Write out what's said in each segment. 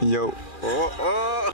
Yo. Oh, oh.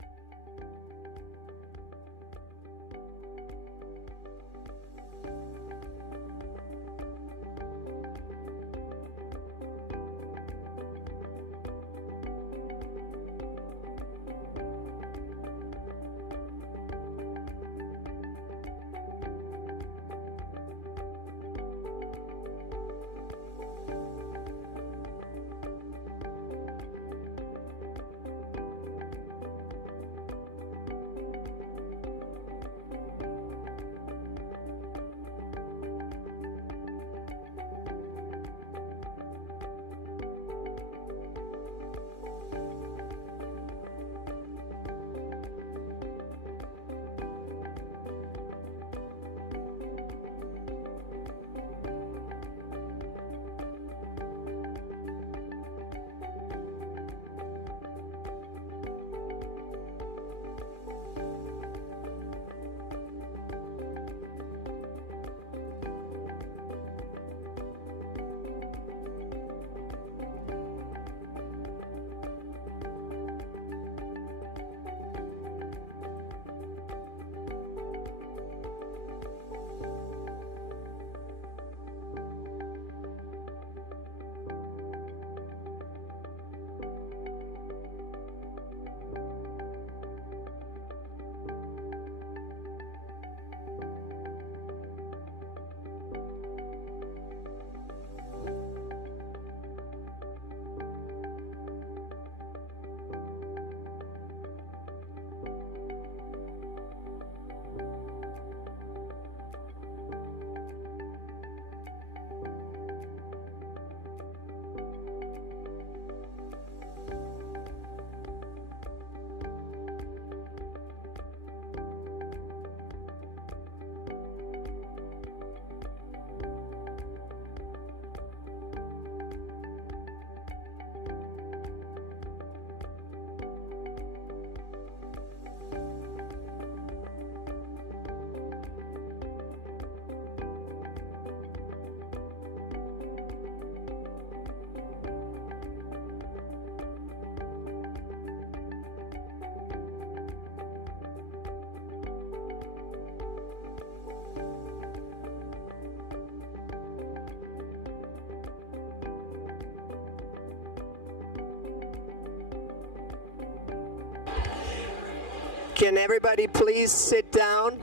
Can everybody please sit down?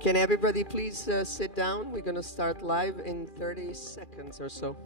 Can everybody please sit down? We're going to start live in 30 seconds or so.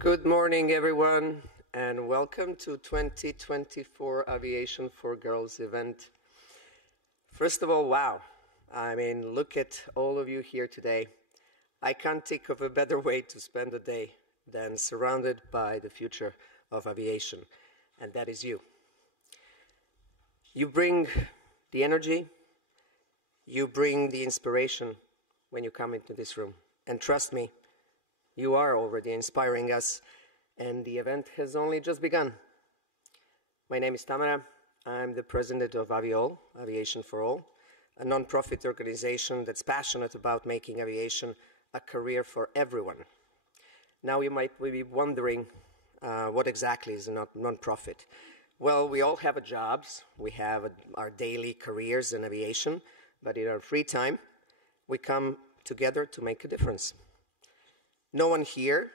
Good morning, everyone, and welcome to 2024 Aviation for Girls event. First of all, wow. I mean, look at all of you here today. I can't think of a better way to spend a day than surrounded by the future of aviation, and that is you. You bring the energy, you bring the inspiration when you come into this room. And trust me, you are already inspiring us, and the event has only just begun. My name is Tamara. I'm the president of AviAll, Aviation for All, a non-profit organization that's passionate about making aviation a career for everyone. Now you might be wondering what exactly is a non-profit. Well, we all have jobs. We have our daily careers in aviation, but in our free time, we come together to make a difference. No one here,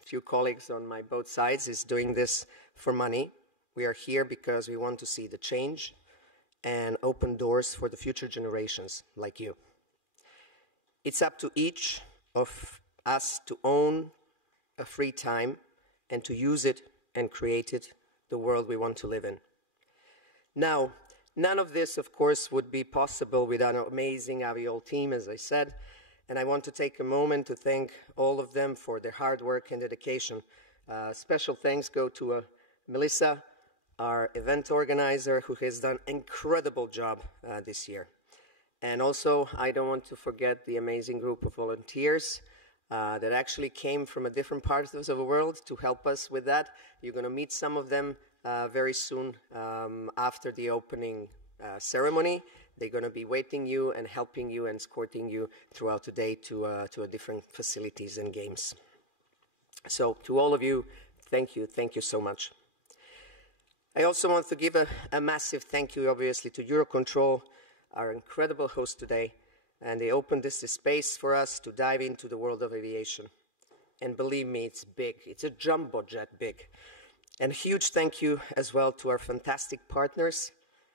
few colleagues on my both sides, is doing this for money. We are here because we want to see the change and open doors for the future generations like you. It's up to each of us to own a free time and to use it and create it the world we want to live in. Now, none of this, of course, would be possible without an amazing AviAll team, as I said, and I want to take a moment to thank all of them for their hard work and dedication. Special thanks go to Melissa, our event organizer, who has done an incredible job this year. And also, I don't want to forget the amazing group of volunteers that actually came from a different parts of the world to help us with that. You're going to meet some of them very soon after the opening ceremony. They're going to be waiting you and helping you and escorting you throughout the day to different facilities and games. So to all of you, thank you so much. I also want to give a massive thank you, obviously, to EUROCONTROL, our incredible host today, and they opened this space for us to dive into the world of aviation. And believe me, it's big. It's a jumbo jet big. And a huge thank you as well to our fantastic partners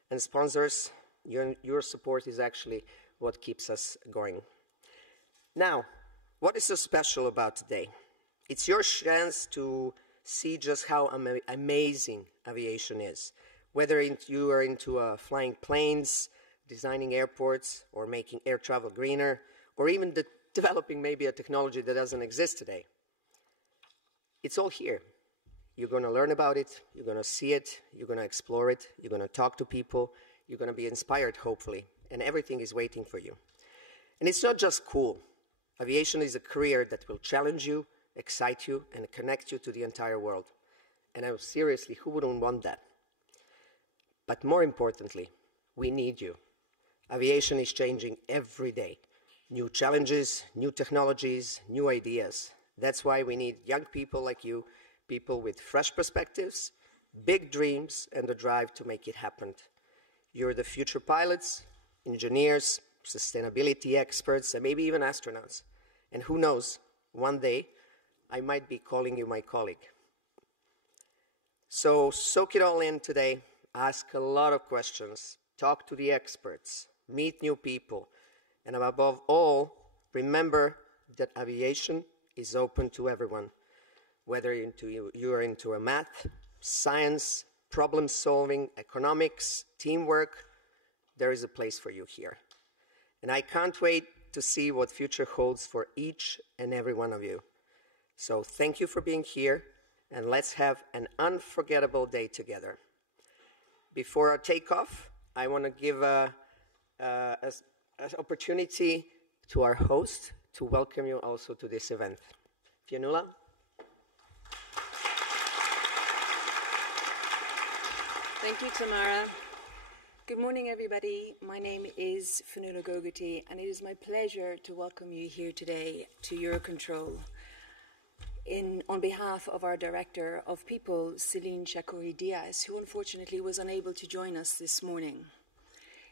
and sponsors. Your support is actually what keeps us going. Now, what is so special about today? It's your chance to see just how amazing aviation is. Whether you are into flying planes, designing airports, or making air travel greener, or even developing maybe a technology that doesn't exist today. It's all here. You're going to learn about it, you're going to see it, you're going to explore it, you're going to talk to people, you're going to be inspired, hopefully, and everything is waiting for you. And it's not just cool. Aviation is a career that will challenge you, excite you, and connect you to the entire world. And seriously, who wouldn't want that? But more importantly, we need you. Aviation is changing every day. New challenges, new technologies, new ideas. That's why we need young people like you, people with fresh perspectives, big dreams, and the drive to make it happen. You're the future pilots, engineers, sustainability experts, and maybe even astronauts. And who knows, one day, I might be calling you my colleague. So soak it all in today, ask a lot of questions, talk to the experts, meet new people, and above all, remember that aviation is open to everyone. Whether you are into a math, science, problem solving, economics, teamwork, there is a place for you here. And I can't wait to see what future holds for each and every one of you. So thank you for being here, and let's have an unforgettable day together. Before our takeoff, I want to give an opportunity to our host to welcome you also to this event. Fionnula? Thank you, Tamara. Good morning, everybody. My name is Fionnula Gogarty, and it is my pleasure to welcome you here today to EUROCONTROL on behalf of our Director of People, Celine Chakouri-Diaz, who unfortunately was unable to join us this morning.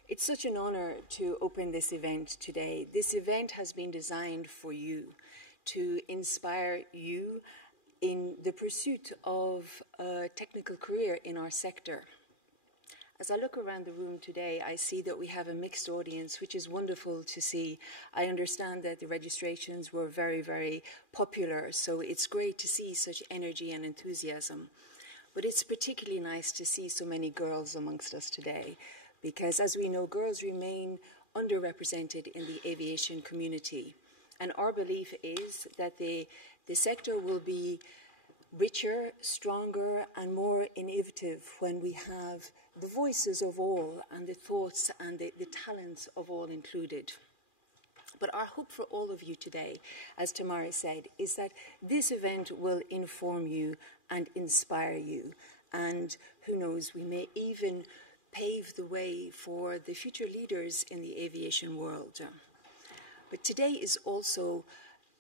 It's such an honor to open this event today. This event has been designed for you, to inspire you in the pursuit of a technical career in our sector. As I look around the room today, I see that we have a mixed audience, which is wonderful to see. I understand that the registrations were very, very popular, so it's great to see such energy and enthusiasm. But it's particularly nice to see so many girls amongst us today, because as we know, girls remain underrepresented in the aviation community. And our belief is that the sector will be richer, stronger, and more innovative when we have the voices of all and the thoughts and the talents of all included. But our hope for all of you today, as Tamara said, is that this event will inform you and inspire you. And who knows, we may even pave the way for the future leaders in the aviation world. But today is also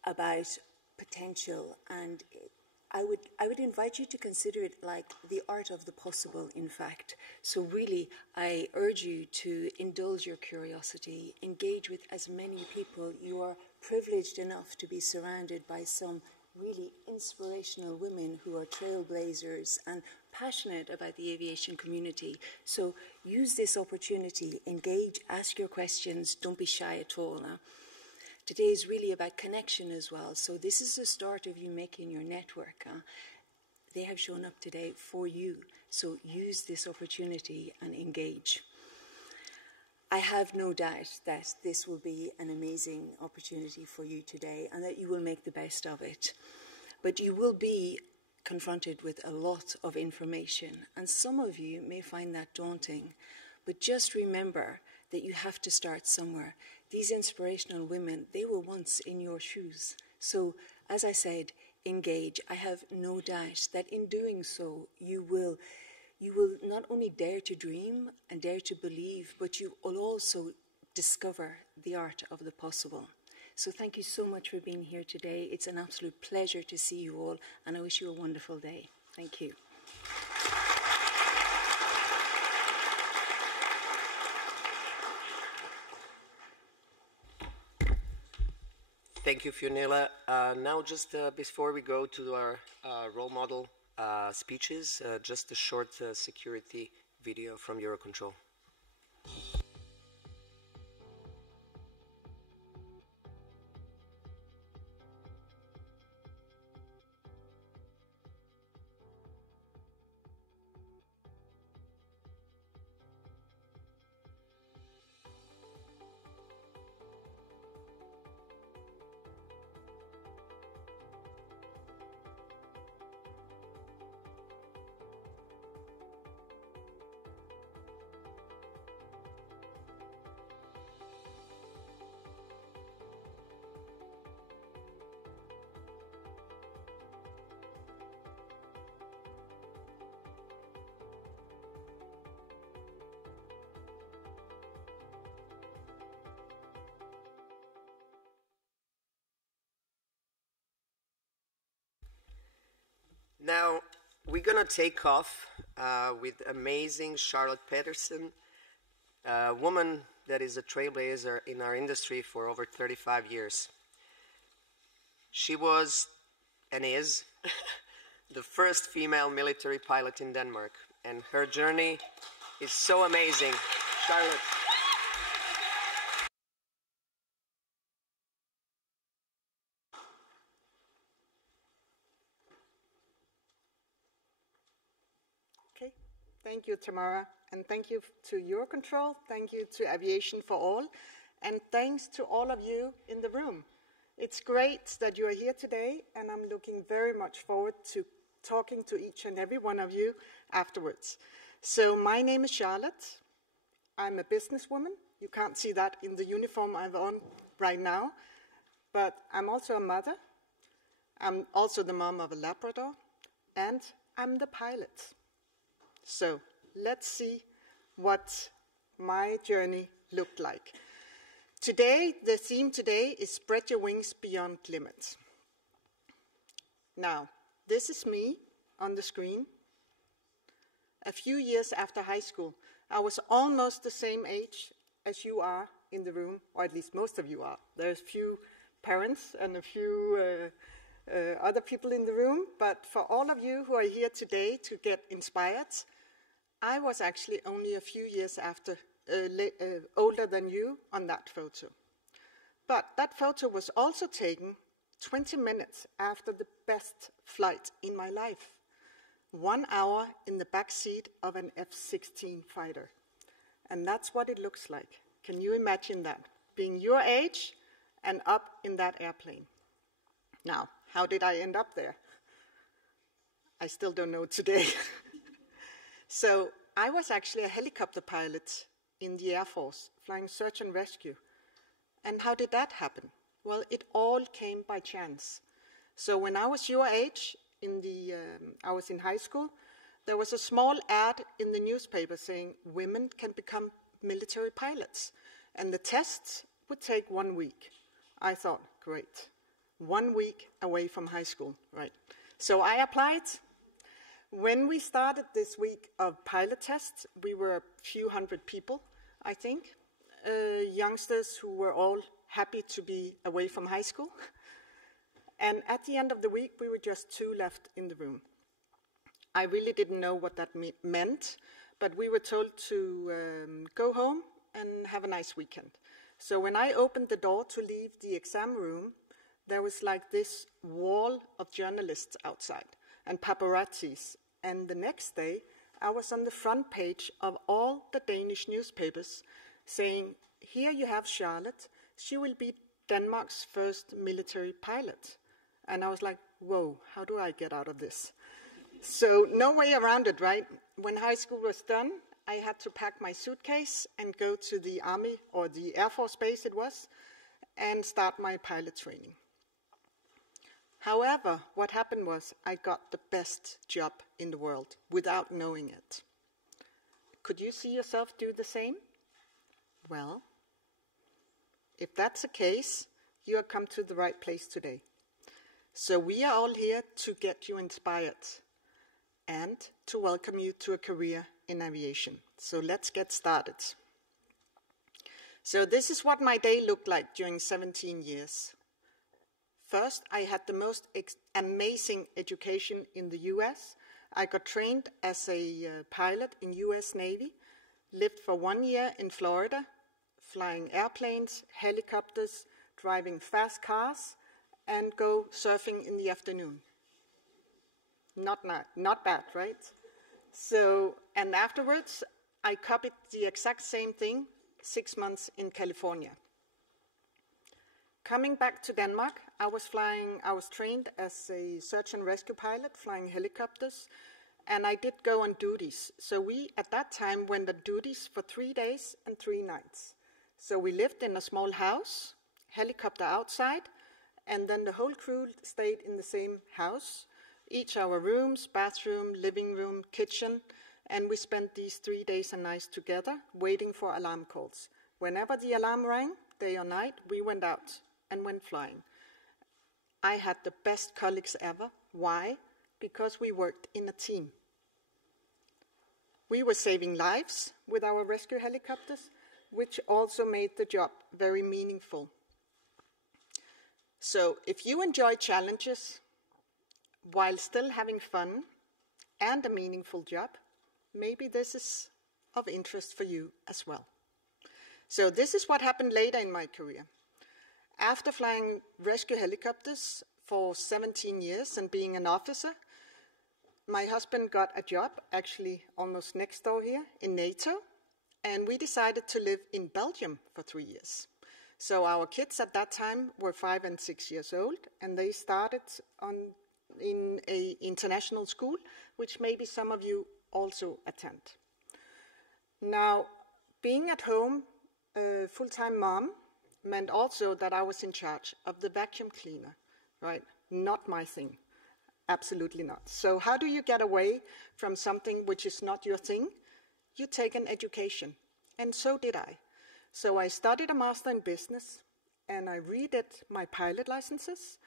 about potential, and I would invite you to consider it like the art of the possible, in fact. So really, I urge you to indulge your curiosity, engage with as many people. You are privileged enough to be surrounded by some really inspirational women who are trailblazers and passionate about the aviation community. So use this opportunity, engage, ask your questions, don't be shy at all. Today is really about connection as well. So this is the start of you making your network. They have shown up today for you. So use this opportunity and engage. I have no doubt that this will be an amazing opportunity for you today and that you will make the best of it. But you will be confronted with a lot of information, and some of you may find that daunting. But just remember that you have to start somewhere. These inspirational women, they were once in your shoes. So, as I said, engage. I have no doubt that in doing so, you will not only dare to dream and dare to believe, but you will also discover the art of the possible. So thank you so much for being here today. It's an absolute pleasure to see you all, and I wish you a wonderful day. Thank you. Thank you, Fionela. Now, just before we go to our role model speeches, just a short security video from EUROCONTROL. Now, we're going to take off with amazing Charlotte Pedersen, a woman that is a trailblazer in our industry for over 35 years. She was, and is, the first female military pilot in Denmark, and her journey is so amazing. Charlotte. Okay, thank you, Tamara, and thank you to EUROCONTROL, thank you to Aviation for All, and thanks to all of you in the room. It's great that you are here today, and I'm looking very much forward to talking to each and every one of you afterwards. So my name is Charlotte. I'm a businesswoman. You can't see that in the uniform I'm on right now, but I'm also a mother. I'm also the mom of a Labrador, and I'm the pilot. So let's see what my journey looked like. Today, the theme today is Spread Your Wings Beyond Limits. Now, this is me on the screen. A few years after high school, I was almost the same age as you are in the room, or at least most of you are. There's a few parents and a few other people in the room, but for all of you who are here today to get inspired, I was actually only a few years older than you on that photo. But that photo was also taken 20 minutes after the best flight in my life. 1 hour in the back seat of an F-16 fighter. And that's what it looks like. Can you imagine that? Being your age and up in that airplane. Now, how did I end up there? I still don't know today. So I was actually a helicopter pilot in the Air Force, flying search and rescue. And how did that happen? Well, it all came by chance. So when I was your age, I was in high school, there was a small ad in the newspaper saying women can become military pilots. And the tests would take 1 week. I thought, great, 1 week away from high school, right? So I applied. When we started this week of pilot tests, we were a few hundred people, I think, youngsters who were all happy to be away from high school. And at the end of the week, we were just 2 left in the room. I really didn't know what that meant, but we were told to go home and have a nice weekend. So when I opened the door to leave the exam room, there was like this wall of journalists outside and paparazzis. And the next day, I was on the front page of all the Danish newspapers saying, here you have Charlotte. She will be Denmark's first military pilot. And I was like, whoa, how do I get out of this? So no way around it, right? When high school was done, I had to pack my suitcase and go to the Army, or the Air Force base it was, and start my pilot training. However, what happened was I got the best job in the world without knowing it. Could you see yourself do the same? Well, if that's the case, you have come to the right place today. So we are all here to get you inspired and to welcome you to a career in aviation. So let's get started. So this is what my day looked like during 17 years. First, I had the most amazing education in the US. I got trained as a pilot in US Navy, lived for 1 year in Florida, flying airplanes, helicopters, driving fast cars, and go surfing in the afternoon. Not bad, right? So, and afterwards, I copied the exact same thing, 6 months in California. Coming back to Denmark, I was trained as a search and rescue pilot, flying helicopters, and I did go on duties. So we, at that time, went on duties for 3 days and 3 nights. So we lived in a small house, helicopter outside, and then the whole crew stayed in the same house, each our rooms, bathroom, living room, kitchen, and we spent these 3 days and nights together, waiting for alarm calls. Whenever the alarm rang, day or night, we went out and went flying. I had the best colleagues ever. Why? Because we worked in a team. We were saving lives with our rescue helicopters, which also made the job very meaningful. So if you enjoy challenges while still having fun and a meaningful job, maybe this is of interest for you as well. So this is what happened later in my career. After flying rescue helicopters for 17 years and being an officer, my husband got a job, actually almost next door here, in NATO, and we decided to live in Belgium for 3 years. So our kids at that time were 5 and 6 years old, and they started in an international school, which maybe some of you also attend. Now, being at home, full-time mom, meant also that I was in charge of the vacuum cleaner, right? Not my thing, absolutely not. So how do you get away from something which is not your thing? You take an education, and so did I. So I studied a master in business, and I redid my pilot licenses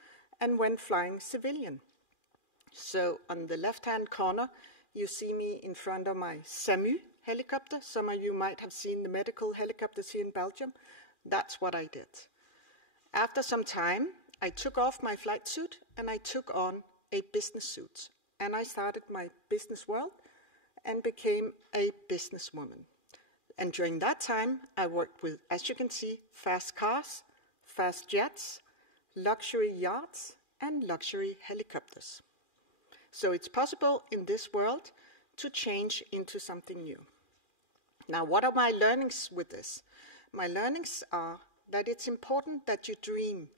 and went flying civilian. So on the left-hand corner, you see me in front of my SAMU helicopter. Some of you might have seen the medical helicopters here in Belgium. That's what I did. After some time, I took off my flight suit and I took on a business suit. And I started my business world and became a businesswoman. And during that time, I worked with, as you can see, fast cars, fast jets, luxury yachts, and luxury helicopters. So it's possible in this world to change into something new. Now, what are my learnings with this? My learnings are that it's important that you dream,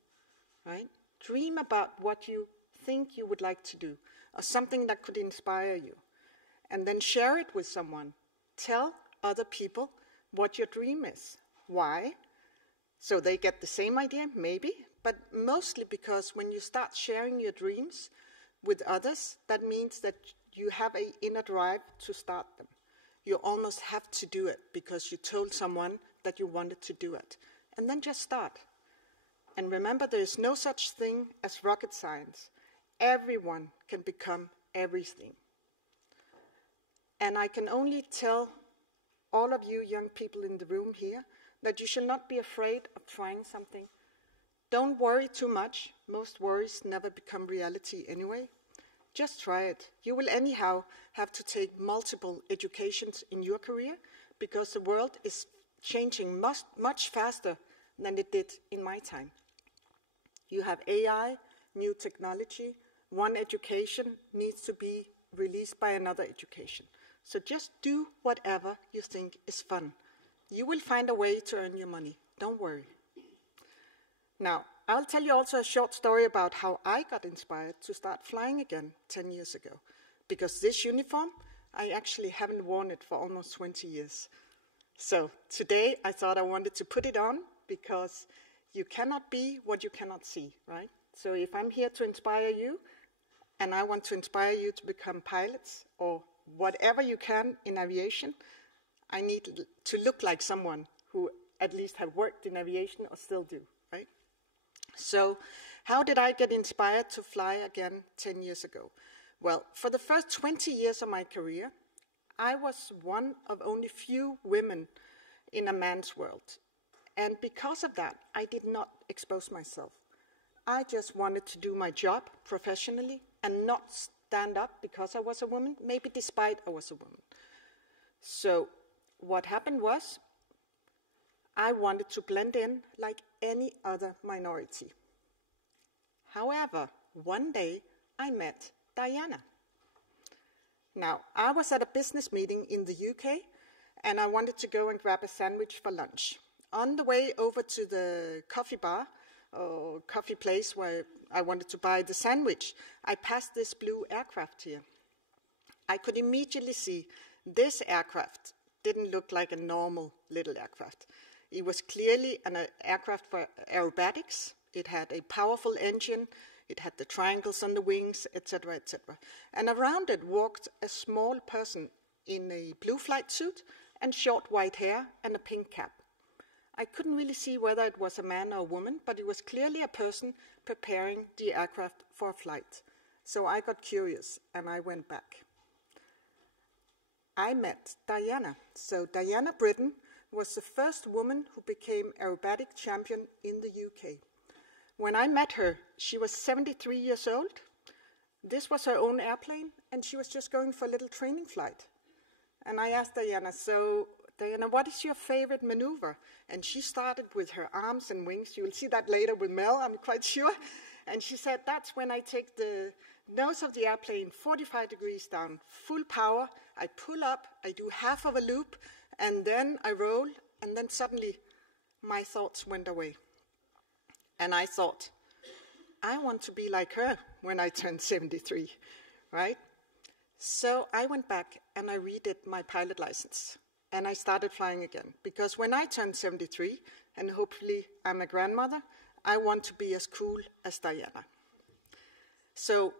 right? Dream about what you think you would like to do, or something that could inspire you. And then share it with someone. Tell other people what your dream is. Why? So they get the same idea, maybe, but mostly because when you start sharing your dreams with others, that means that you have an inner drive to start them. You almost have to do it because you told someone that you wanted to do it. And then just start. And remember, there is no such thing as rocket science. Everyone can become everything. And I can only tell all of you young people in the room here that you should not be afraid of trying something. Don't worry too much. Most worries never become reality anyway. Just try it. You will anyhow have to take multiple educations in your career because the world is changing much faster than it did in my time. You have AI, new technology. One education needs to be released by another education. So just do whatever you think is fun. You will find a way to earn your money. Don't worry. Now, I'll tell you also a short story about how I got inspired to start flying again 10 years ago. Because this uniform, I actually haven't worn it for almost 20 years. So today I thought I wanted to put it on because you cannot be what you cannot see, right? So if I'm here to inspire you, and I want to inspire you to become pilots or whatever you can in aviation, I need to look like someone who at least have worked in aviation or still do, right? So how did I get inspired to fly again 10 years ago? Well, for the first 20 years of my career, I was one of only few women in a man's world. And because of that, I did not expose myself. I just wanted to do my job professionally and not stand up because I was a woman, maybe despite I was a woman. So what happened was, I wanted to blend in like any other minority. However, one day I met Diana. Now, I was at a business meeting in the UK and I wanted to go and grab a sandwich for lunch. On the way over to the coffee bar or coffee place where I wanted to buy the sandwich, I passed this blue aircraft here. I could immediately see this aircraft didn't look like a normal little aircraft. It was clearly an aircraft for aerobatics. It had a powerful engine. It had the triangles on the wings, etc., etc. And around it walked a small person in a blue flight suit and short white hair and a pink cap. I couldn't really see whether it was a man or a woman, but it was clearly a person preparing the aircraft for a flight. So I got curious and I went back. I met Diana. So Diana Britton was the first woman who became aerobatic champion in the UK. When I met her, she was 73 years old. This was her own airplane, and she was just going for a little training flight. And I asked Diana, so Diana, what is your favorite maneuver? And she started with her arms and wings. You will see that later with Mel, I'm quite sure. And she said, that's when I take the nose of the airplane 45 degrees down, full power. I pull up, I do half of a loop, and then I roll, and then suddenly my thoughts went away. And I thought, I want to be like her when I turn 73, right? So I went back and I redid my pilot license. And I started flying again. Because when I turn 73, and hopefully I'm a grandmother, I want to be as cool as Diana. So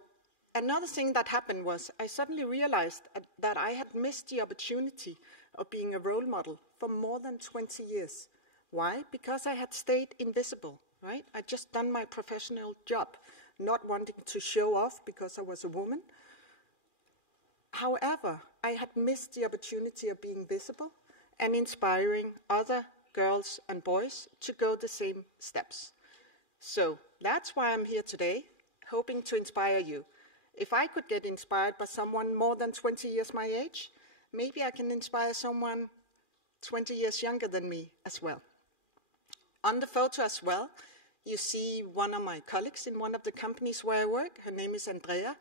another thing that happened was I suddenly realized that I had missed the opportunity of being a role model for more than 20 years. Why? Because I had stayed invisible, right? I'd just done my professional job, not wanting to show off because I was a woman. However, I had missed the opportunity of being visible and inspiring other girls and boys to go the same steps. So that's why I'm here today, hoping to inspire you. If I could get inspired by someone more than 20 years my age, maybe I can inspire someone 20 years younger than me as well. On the photo as well, you see one of my colleagues in one of the companies where I work. Her name is Andrea,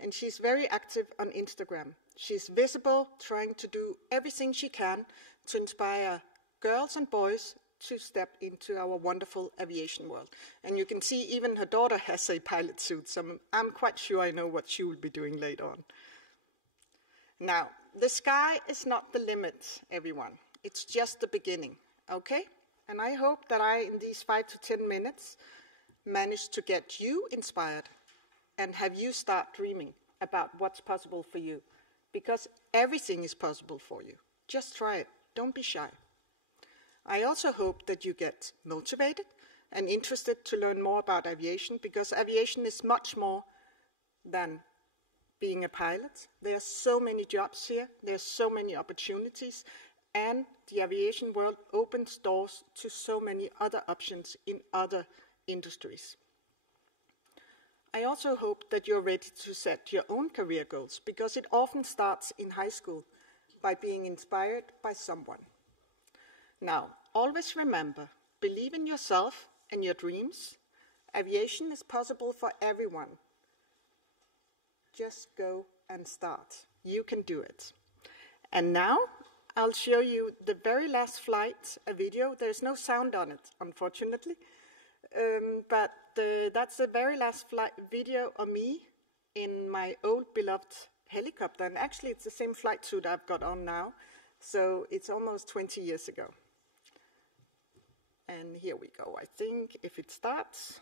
and she's very active on Instagram. She's visible, trying to do everything she can to inspire girls and boys to step into our wonderful aviation world. And you can see even her daughter has a pilot suit, so I'm quite sure I know what she will be doing later on. Now, the sky is not the limit, everyone. It's just the beginning, okay? And I hope that I, in these 5 to 10 minutes, managed to get you inspired and have you start dreaming about what's possible for you. Because everything is possible for you. Just try it. Don't be shy. I also hope that you get motivated and interested to learn more about aviation, because aviation is much more than being a pilot. There are so many jobs here. There are so many opportunities. And the aviation world opens doors to so many other options in other industries. I also hope that you're ready to set your own career goals, because it often starts in high school by being inspired by someone. Now, always remember, believe in yourself and your dreams. Aviation is possible for everyone. Just go and start. You can do it. And now, I'll show you the very last flight, a video. There's no sound on it, unfortunately. But that's the very last flight video of me in my old beloved helicopter. And actually, it's the same flight suit I've got on now. So it's almost 20 years ago. And here we go, I think, if it starts.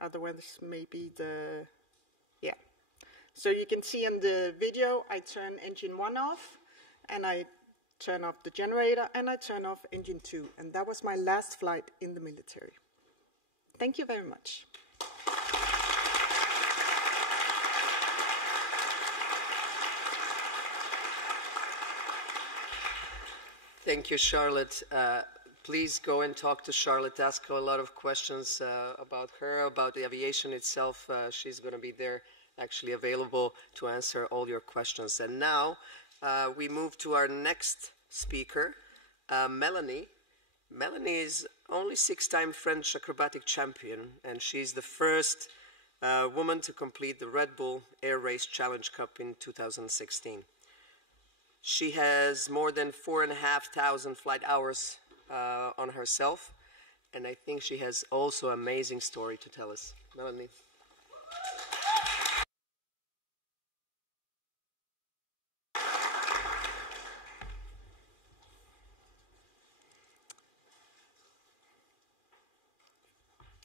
Otherwise, maybe the, yeah. So you can see in the video, I turn engine 1 off, and I turn off the generator, and I turn off engine 2. And that was my last flight in the military. Thank you very much. Thank you, Charlotte. Please go and talk to Charlotte. Ask her a lot of questions about her, about the aviation itself. She's going to be there, actually available to answer all your questions. And now we move to our next speaker, Melanie. Melanie is only 6-time French acrobatic champion, and she's the first woman to complete the Red Bull Air Race Challenge Cup in 2016. She has more than 4,500 flight hours on herself, and I think she has also an amazing story to tell us. Melanie.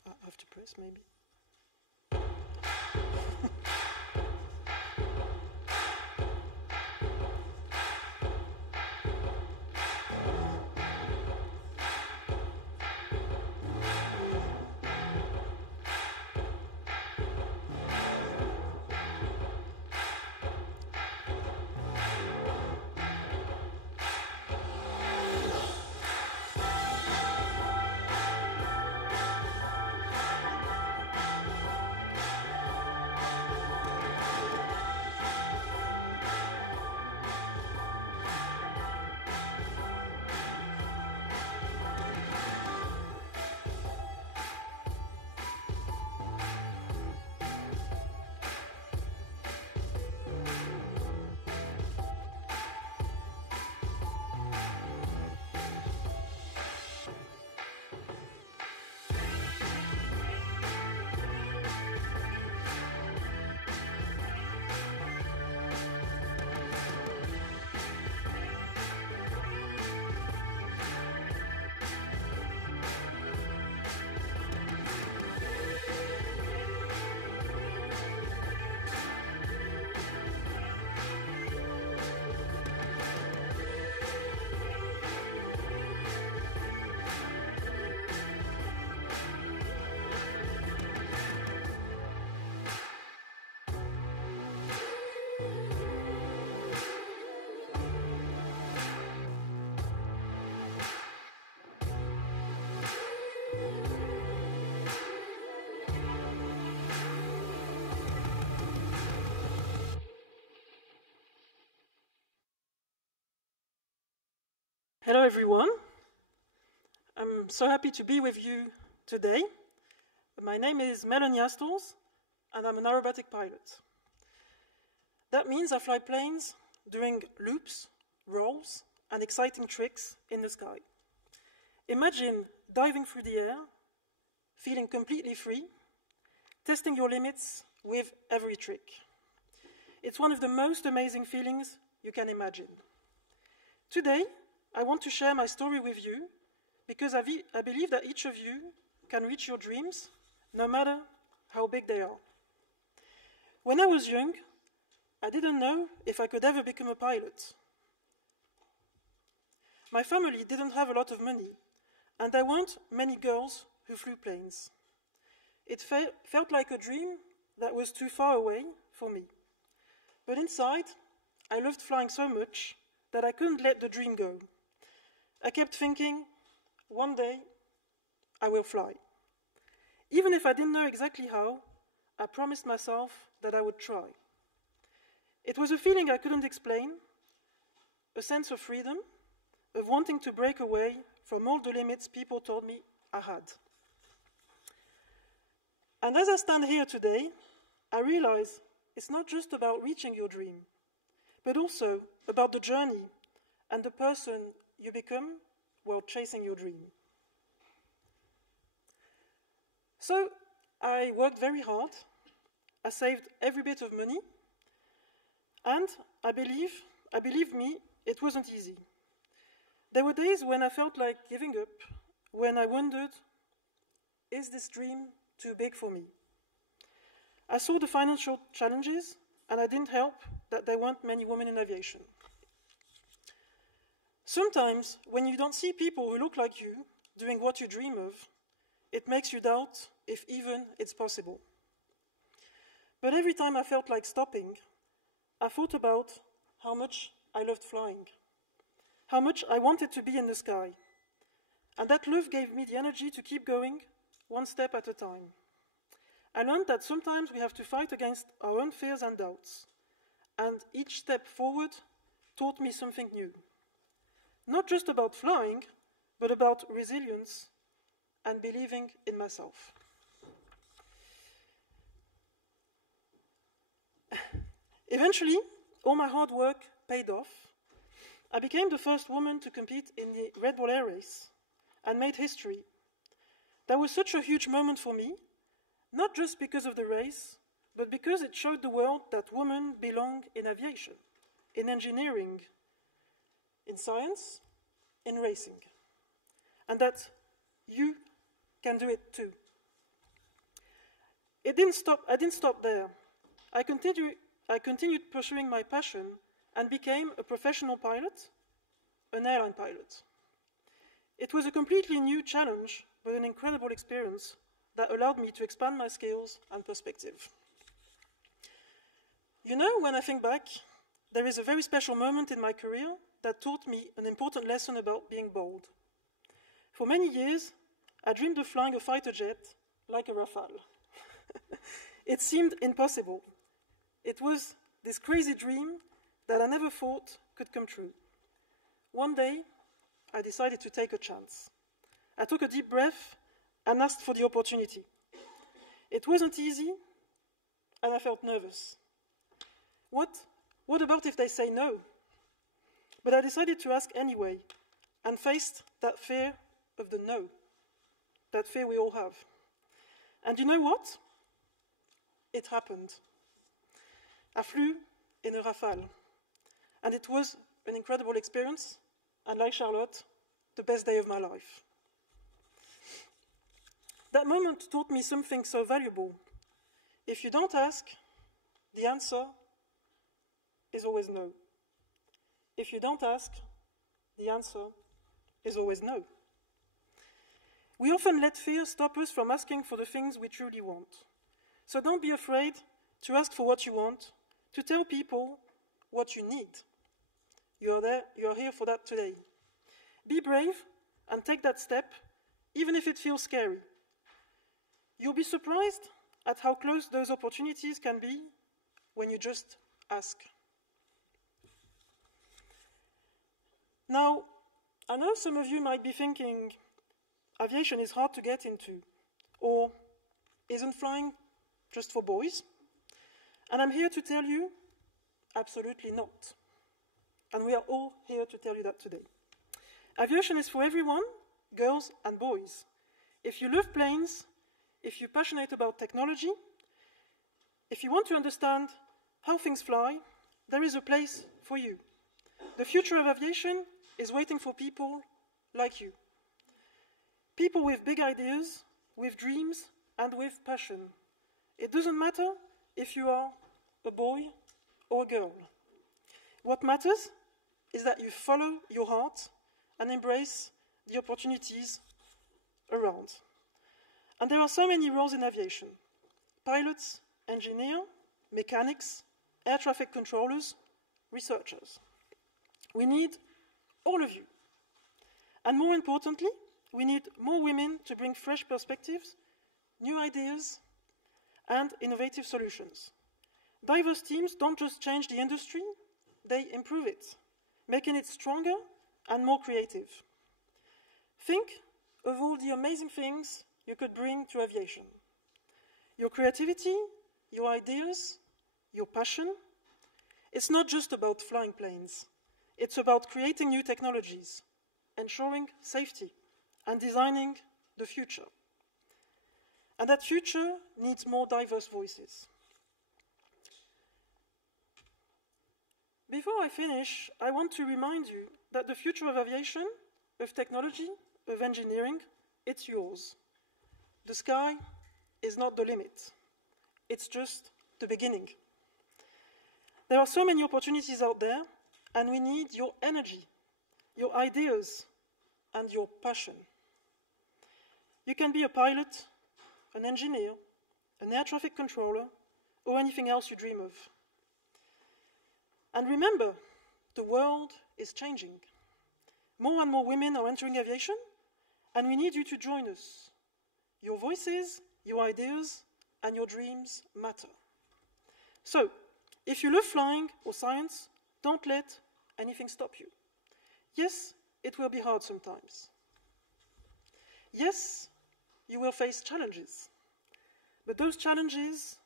I have to press, maybe. Hello everyone. I'm so happy to be with you today. My name is Melanie Astles and I'm an aerobatic pilot. That means I fly planes doing loops, rolls and exciting tricks in the sky. Imagine diving through the air, feeling completely free, testing your limits with every trick. It's one of the most amazing feelings you can imagine. Today, I want to share my story with you because I believe that each of you can reach your dreams no matter how big they are. When I was young, I didn't know if I could ever become a pilot. My family didn't have a lot of money, and there weren't many girls who flew planes. It felt like a dream that was too far away for me. But inside, I loved flying so much that I couldn't let the dream go. I kept thinking, one day, I will fly. Even if I didn't know exactly how, I promised myself that I would try. It was a feeling I couldn't explain, a sense of freedom, of wanting to break away from all the limits people told me I had. And as I stand here today, I realize it's not just about reaching your dream, but also about the journey and the person you become while chasing your dream. So I worked very hard, I saved every bit of money, and believe me, it wasn't easy. There were days when I felt like giving up, when I wondered, is this dream too big for me? I saw the financial challenges, and I didn't help that there weren't many women in aviation. Sometimes, when you don't see people who look like you doing what you dream of, it makes you doubt if even it's possible. But every time I felt like stopping, I thought about how much I loved flying, how much I wanted to be in the sky, and that love gave me the energy to keep going one step at a time. I learned that sometimes we have to fight against our own fears and doubts, and each step forward taught me something new. Not just about flying, but about resilience and believing in myself. Eventually, all my hard work paid off. I became the first woman to compete in the Red Bull Air Race and made history. That was such a huge moment for me, not just because of the race, but because it showed the world that women belong in aviation, in engineering, in science, in racing, and that you can do it too. I didn't stop there. I continued pursuing my passion and became a professional pilot, an airline pilot. It was a completely new challenge, but an incredible experience that allowed me to expand my skills and perspective. You know, when I think back, there is a very special moment in my career that taught me an important lesson about being bold. For many years, I dreamed of flying a fighter jet like a Rafale. It seemed impossible. It was this crazy dream that I never thought could come true. One day, I decided to take a chance. I took a deep breath and asked for the opportunity. It wasn't easy, and I felt nervous. What about if they say no? But I decided to ask anyway, and faced that fear of the no, that fear we all have. And you know what? It happened. I flew in a Rafale, and it was an incredible experience, and like Charlotte, the best day of my life. That moment taught me something so valuable. If you don't ask, the answer is always no. If you don't ask, the answer is always no. We often let fear stop us from asking for the things we truly want. So don't be afraid to ask for what you want, to tell people what you need. You are here for that today. Be brave and take that step, even if it feels scary. You'll be surprised at how close those opportunities can be when you just ask. Now, I know some of you might be thinking aviation is hard to get into, or isn't flying just for boys? And I'm here to tell you, absolutely not. And we are all here to tell you that today. Aviation is for everyone, girls and boys. If you love planes, if you're passionate about technology, if you want to understand how things fly, there is a place for you. The future of aviation is waiting for people like you. People with big ideas, with dreams, and with passion. It doesn't matter if you are a boy or a girl. What matters is that you follow your heart and embrace the opportunities around. And there are so many roles in aviation: pilots, engineers, mechanics, air traffic controllers, researchers. We need all of you. And more importantly, we need more women to bring fresh perspectives, new ideas, and innovative solutions. Diverse teams don't just change the industry, they improve it, making it stronger and more creative. Think of all the amazing things you could bring to aviation. Your creativity, your ideas, your passion. It's not just about flying planes. It's about creating new technologies, ensuring safety, and designing the future. And that future needs more diverse voices. Before I finish, I want to remind you that the future of aviation, of technology, of engineering, it's yours. The sky is not the limit. It's just the beginning. There are so many opportunities out there, and we need your energy, your ideas, and your passion. You can be a pilot, an engineer, an air traffic controller, or anything else you dream of. And remember, the world is changing. More and more women are entering aviation, and we need you to join us. Your voices, your ideas, and your dreams matter. So, if you love flying or science, don't let anything stop you. Yes, it will be hard sometimes. Yes, you will face challenges. But those challenges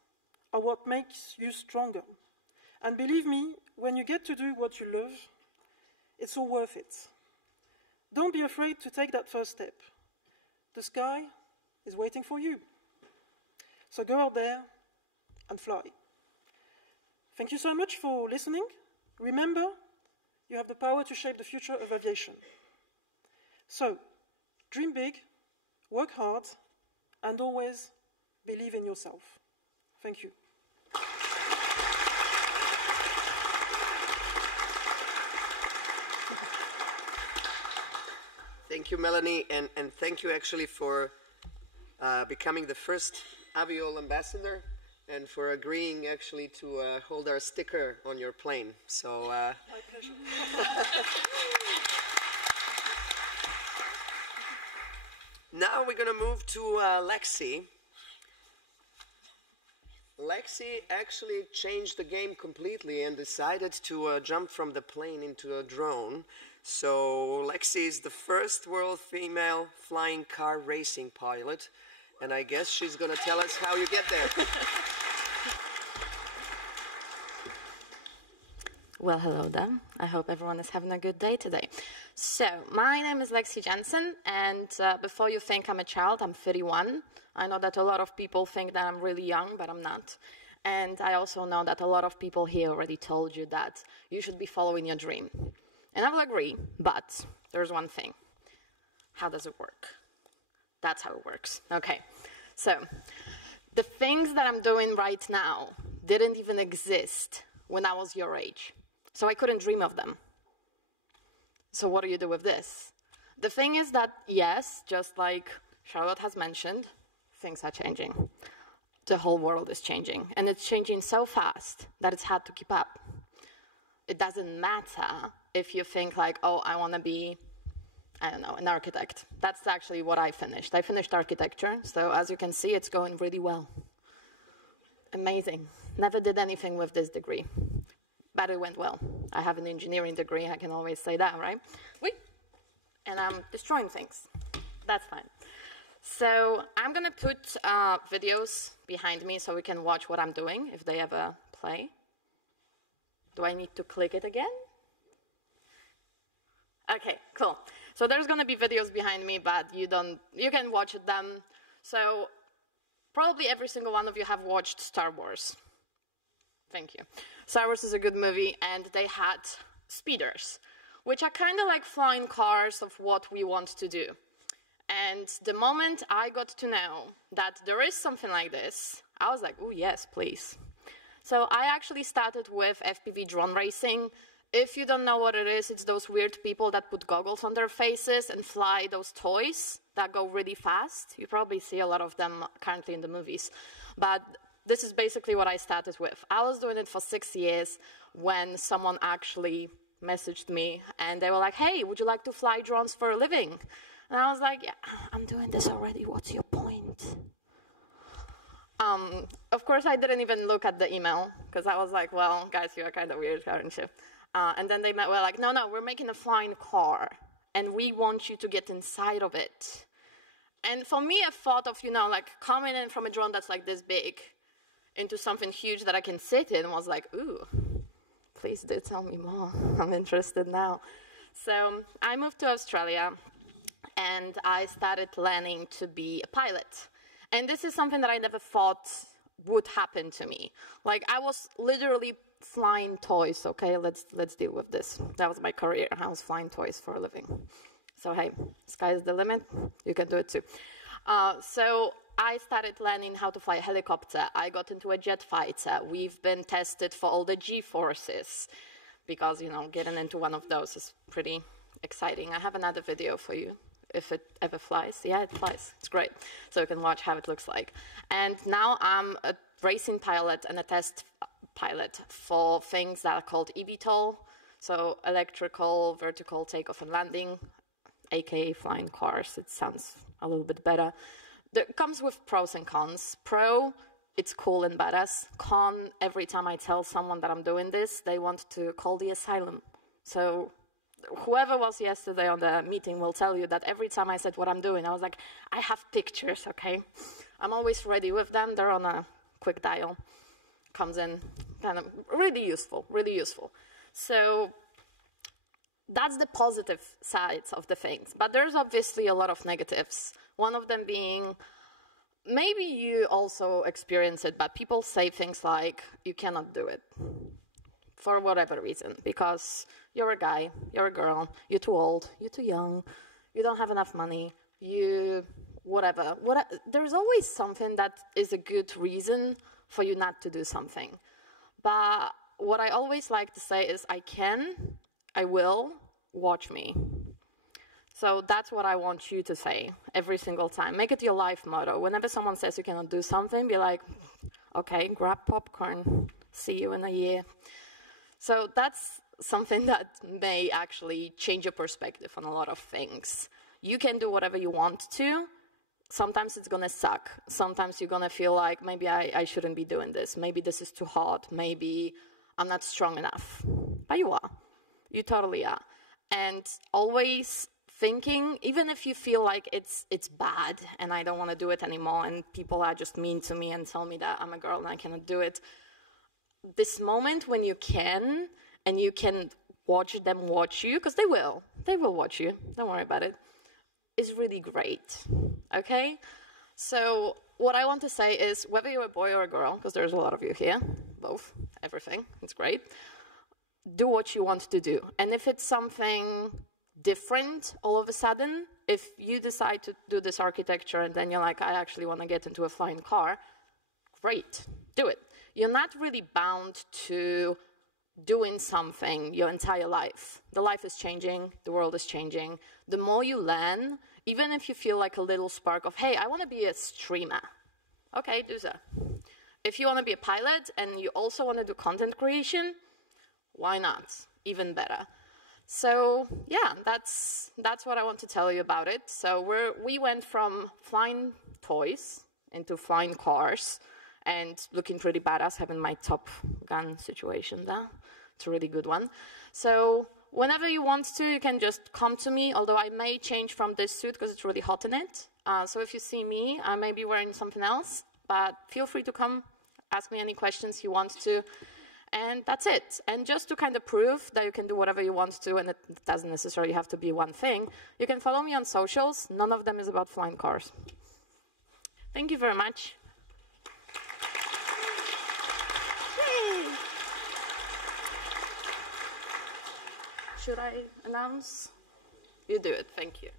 are what makes you stronger. And believe me, when you get to do what you love, it's all worth it. Don't be afraid to take that first step. The sky is waiting for you. So go out there and fly. Thank you so much for listening. Remember, you have the power to shape the future of aviation. So, dream big, work hard, and always believe in yourself. Thank you. Thank you, Melanie, and thank you actually for becoming the first AviAll ambassador and for agreeing actually to hold our sticker on your plane. So, my pleasure. Now we're going to move to Lexi. Lexi actually changed the game completely and decided to jump from the plane into a drone. So Lexi is the first world female flying car racing pilot, and I guess she's going to tell us how you get there. Well, hello there. I hope everyone is having a good day today. So, my name is Lexi Jensen, and before you think I'm a child, I'm 31. I know that a lot of people think that I'm really young, but I'm not. And I also know that a lot of people here already told you that you should be following your dream. And I will agree, but there's one thing. How does it work? That's how it works. Okay, so the things that I'm doing right now didn't even exist when I was your age. So I couldn't dream of them. So what do you do with this? The thing is that, yes, just like Charlotte has mentioned, things are changing. The whole world is changing. And it's changing so fast that it's hard to keep up. It doesn't matter if you think like, oh, I want to be, I don't know, an architect. That's actually what I finished. I finished architecture. So as you can see, it's going really well. Amazing. Never did anything with this degree. But it went well. I have an engineering degree, I can always say that, right? Wait. and I'm destroying things. That's fine. So I'm going to put videos behind me so we can watch what I'm doing if they ever play. Do I need to click it again? Okay, cool. So there's going to be videos behind me, but you can watch them. So probably every single one of you have watched Star Wars. Thank you. Star Wars is a good movie, and they had speeders, which are kind of like flying cars of what we want to do. And the moment I got to know that there is something like this, I was like, oh yes, please. So I actually started with FPV drone racing. If you don't know what it is, it's those weird people that put goggles on their faces and fly those toys that go really fast. You probably see a lot of them currently in the movies. But this is basically what I started with. I was doing it for 6 years when someone actually messaged me and they were like, hey, would you like to fly drones for a living? And I was like, yeah, I'm doing this already. What's your point? Of course, I didn't even look at the email because I was like, well, guys, you are kind of weird, aren't you? And then they were like, no, we're making a flying car and we want you to get inside of it. And for me, a thought of, like coming in from a drone that's like this big into something huge that I can sit in was like, ooh, please do tell me more. I'm interested now. So I moved to Australia and I started planning to be a pilot. And this is something that I never thought would happen to me. Like I was literally flying toys, okay? Let's deal with this. That was my career. I was flying toys for a living. So hey, sky's the limit. You can do it too. So I started learning how to fly a helicopter. I got into a jet fighter. We've been tested for all the G-forces because, getting into one of those is pretty exciting. I have another video for you if it ever flies. Yeah, it flies. It's great. So you can watch how it looks like. And now I'm a racing pilot and a test pilot for things that are called eVTOL, so electrical vertical takeoff and landing, aka flying cars. It sounds a little bit better. It comes with pros and cons. Pro, it's cool and badass. Con, every time I tell someone that I'm doing this, they want to call the asylum. So whoever was yesterday on the meeting will tell you that every time I said what I'm doing, I was like, I have pictures, okay? I'm always ready with them. They're on a quick dial. Comes in, kind of really useful, really useful. So that's the positive sides of the things. But there's obviously a lot of negatives. One of them being, maybe you also experience it, but people say things like, you cannot do it. For whatever reason, because you're a guy, you're a girl, you're too old, you're too young, you don't have enough money, whatever. There's always something that is a good reason for you not to do something. But what I always like to say is, I will, watch me. So that's what I want you to say every single time. Make it your life motto. Whenever someone says you cannot do something, be like, okay, grab popcorn, see you in a year. So that's something that may actually change your perspective on a lot of things. You can do whatever you want to. Sometimes it's going to suck. Sometimes you're going to feel like, maybe I shouldn't be doing this. Maybe this is too hard. Maybe I'm not strong enough. But you are. You totally are. And always thinking, even if you feel like it's bad and I don't want to do it anymore and people are just mean to me and tell me that I'm a girl and I cannot do it, this moment when you can, and you can watch them watch you, because they will watch you, don't worry about it, is really great, okay? So what I want to say is, whether you're a boy or a girl, because there's a lot of you here, both, everything, it's great, do what you want to do. And if it's something different all of a sudden, if you decide to do this architecture and then you're like, I actually want to get into a flying car, great, do it. You're not really bound to doing something your entire life. The life is changing, the world is changing. The more you learn, even if you feel like a little spark of, hey, I want to be a streamer, okay, do that. If you want to be a pilot and you also want to do content creation, why not? Even better. So yeah, that's what I want to tell you about it. So we went from flying toys into flying cars, and looking pretty badass, having my Top Gun situation there. It's a really good one. So whenever you want to, you can just come to me, although I may change from this suit because it's really hot in it. So if you see me, I may be wearing something else, but feel free to come, ask me any questions you want to, and that's it. And just to kind of prove that you can do whatever you want to, and it doesn't necessarily have to be one thing, you can follow me on socials. None of them is about flying cars. Thank you very much. Yay. Should I announce? You do it, thank you.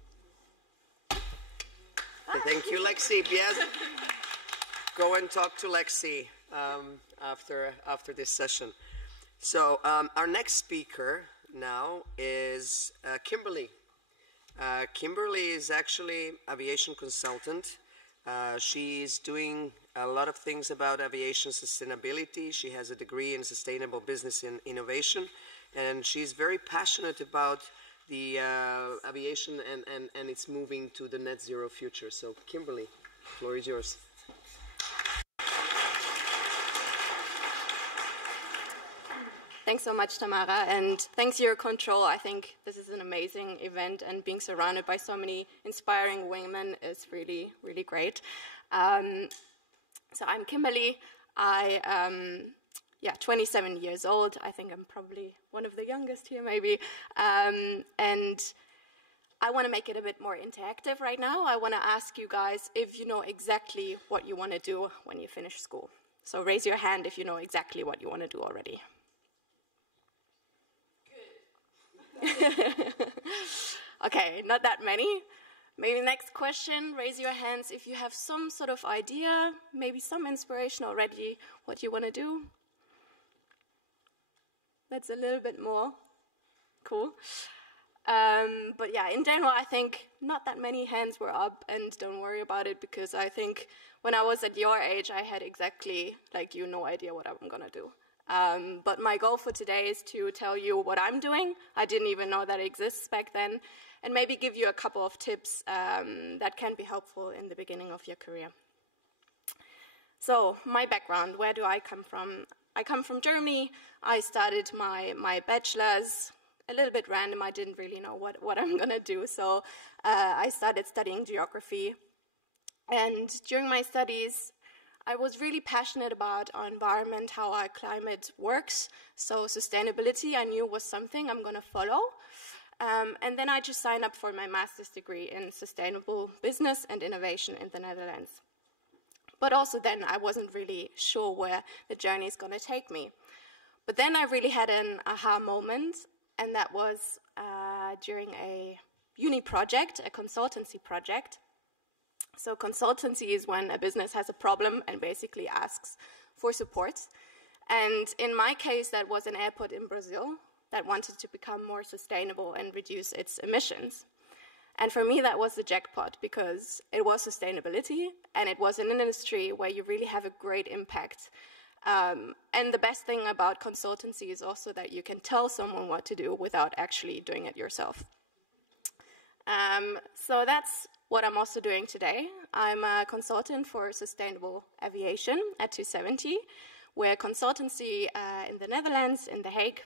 Thank you, Lexi. Yes. Go and talk to Lexi after this session. So our next speaker now is Kimberly. Kimberly is actually aviation consultant. She's doing a lot of things about aviation sustainability. She has a degree in sustainable business and innovation, and she's very passionate about the aviation and it's moving to the net zero future. So Kimberly, the floor is yours. Thanks so much, Tamara, and thanks EUROCONTROL. I think this is an amazing event, and being surrounded by so many inspiring women is really, really great. So I'm Kimberly. I'm 27 years old. I think I'm probably one of the youngest here, maybe. And I want to make it a bit more interactive right now. I want to ask you guys if you know exactly what you want to do when you finish school. So raise your hand if you know exactly what you want to do already. Okay, not that many. Maybe next question, raise your hands if you have some sort of idea, maybe some inspiration already, what you want to do. That's a little bit more cool. But yeah, in general, I think not that many hands were up, and don't worry about it, because I think when I was at your age, I had exactly, like you, no idea what I'm going to do. But my goal for today is to tell you what I'm doing. I didn't even know that exists back then, and maybe give you a couple of tips that can be helpful in the beginning of your career. So, my background, where do I come from? I come from Germany. I started my bachelor's, a little bit random. I didn't really know what I'm going to do, so I started studying geography. And during my studies, I was really passionate about our environment, how our climate works. So sustainability, I knew, was something I'm going to follow. And then I just signed up for my master's degree in sustainable business and innovation in the Netherlands. But also then I wasn't really sure where the journey is going to take me. But then I really had an aha moment, and that was during a uni project, a consultancy project. So consultancy is when a business has a problem and basically asks for support. And in my case, that was an airport in Brazil that wanted to become more sustainable and reduce its emissions. And for me, that was the jackpot, because it was sustainability, and it was an industry where you really have a great impact. And the best thing about consultancy is also that you can tell someone what to do without actually doing it yourself. So that's what I'm also doing today. I'm a consultant for sustainable aviation at 270. We're a consultancy in the Netherlands, in The Hague.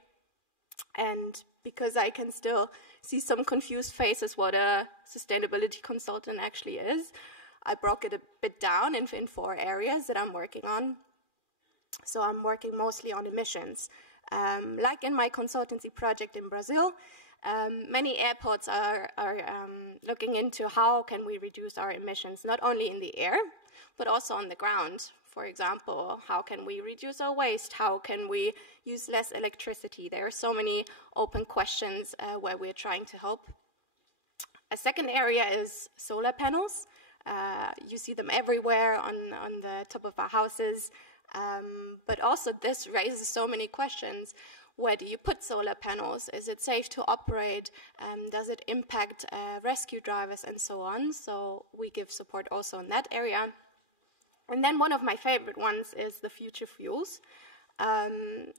And because I can still see some confused faces what a sustainability consultant actually is, I broke it a bit down in 4 areas that I'm working on. So I'm working mostly on emissions. Like in my consultancy project in Brazil, many airports are looking into how can we reduce our emissions, not only in the air, but also on the ground. For example, how can we reduce our waste? How can we use less electricity? There are so many open questions where we're trying to help. A second area is solar panels. You see them everywhere on the top of our houses. But also this raises so many questions. Where do you put solar panels? Is it safe to operate? Does it impact rescue drivers and so on? So we give support also in that area. And then one of my favorite ones is the future fuels.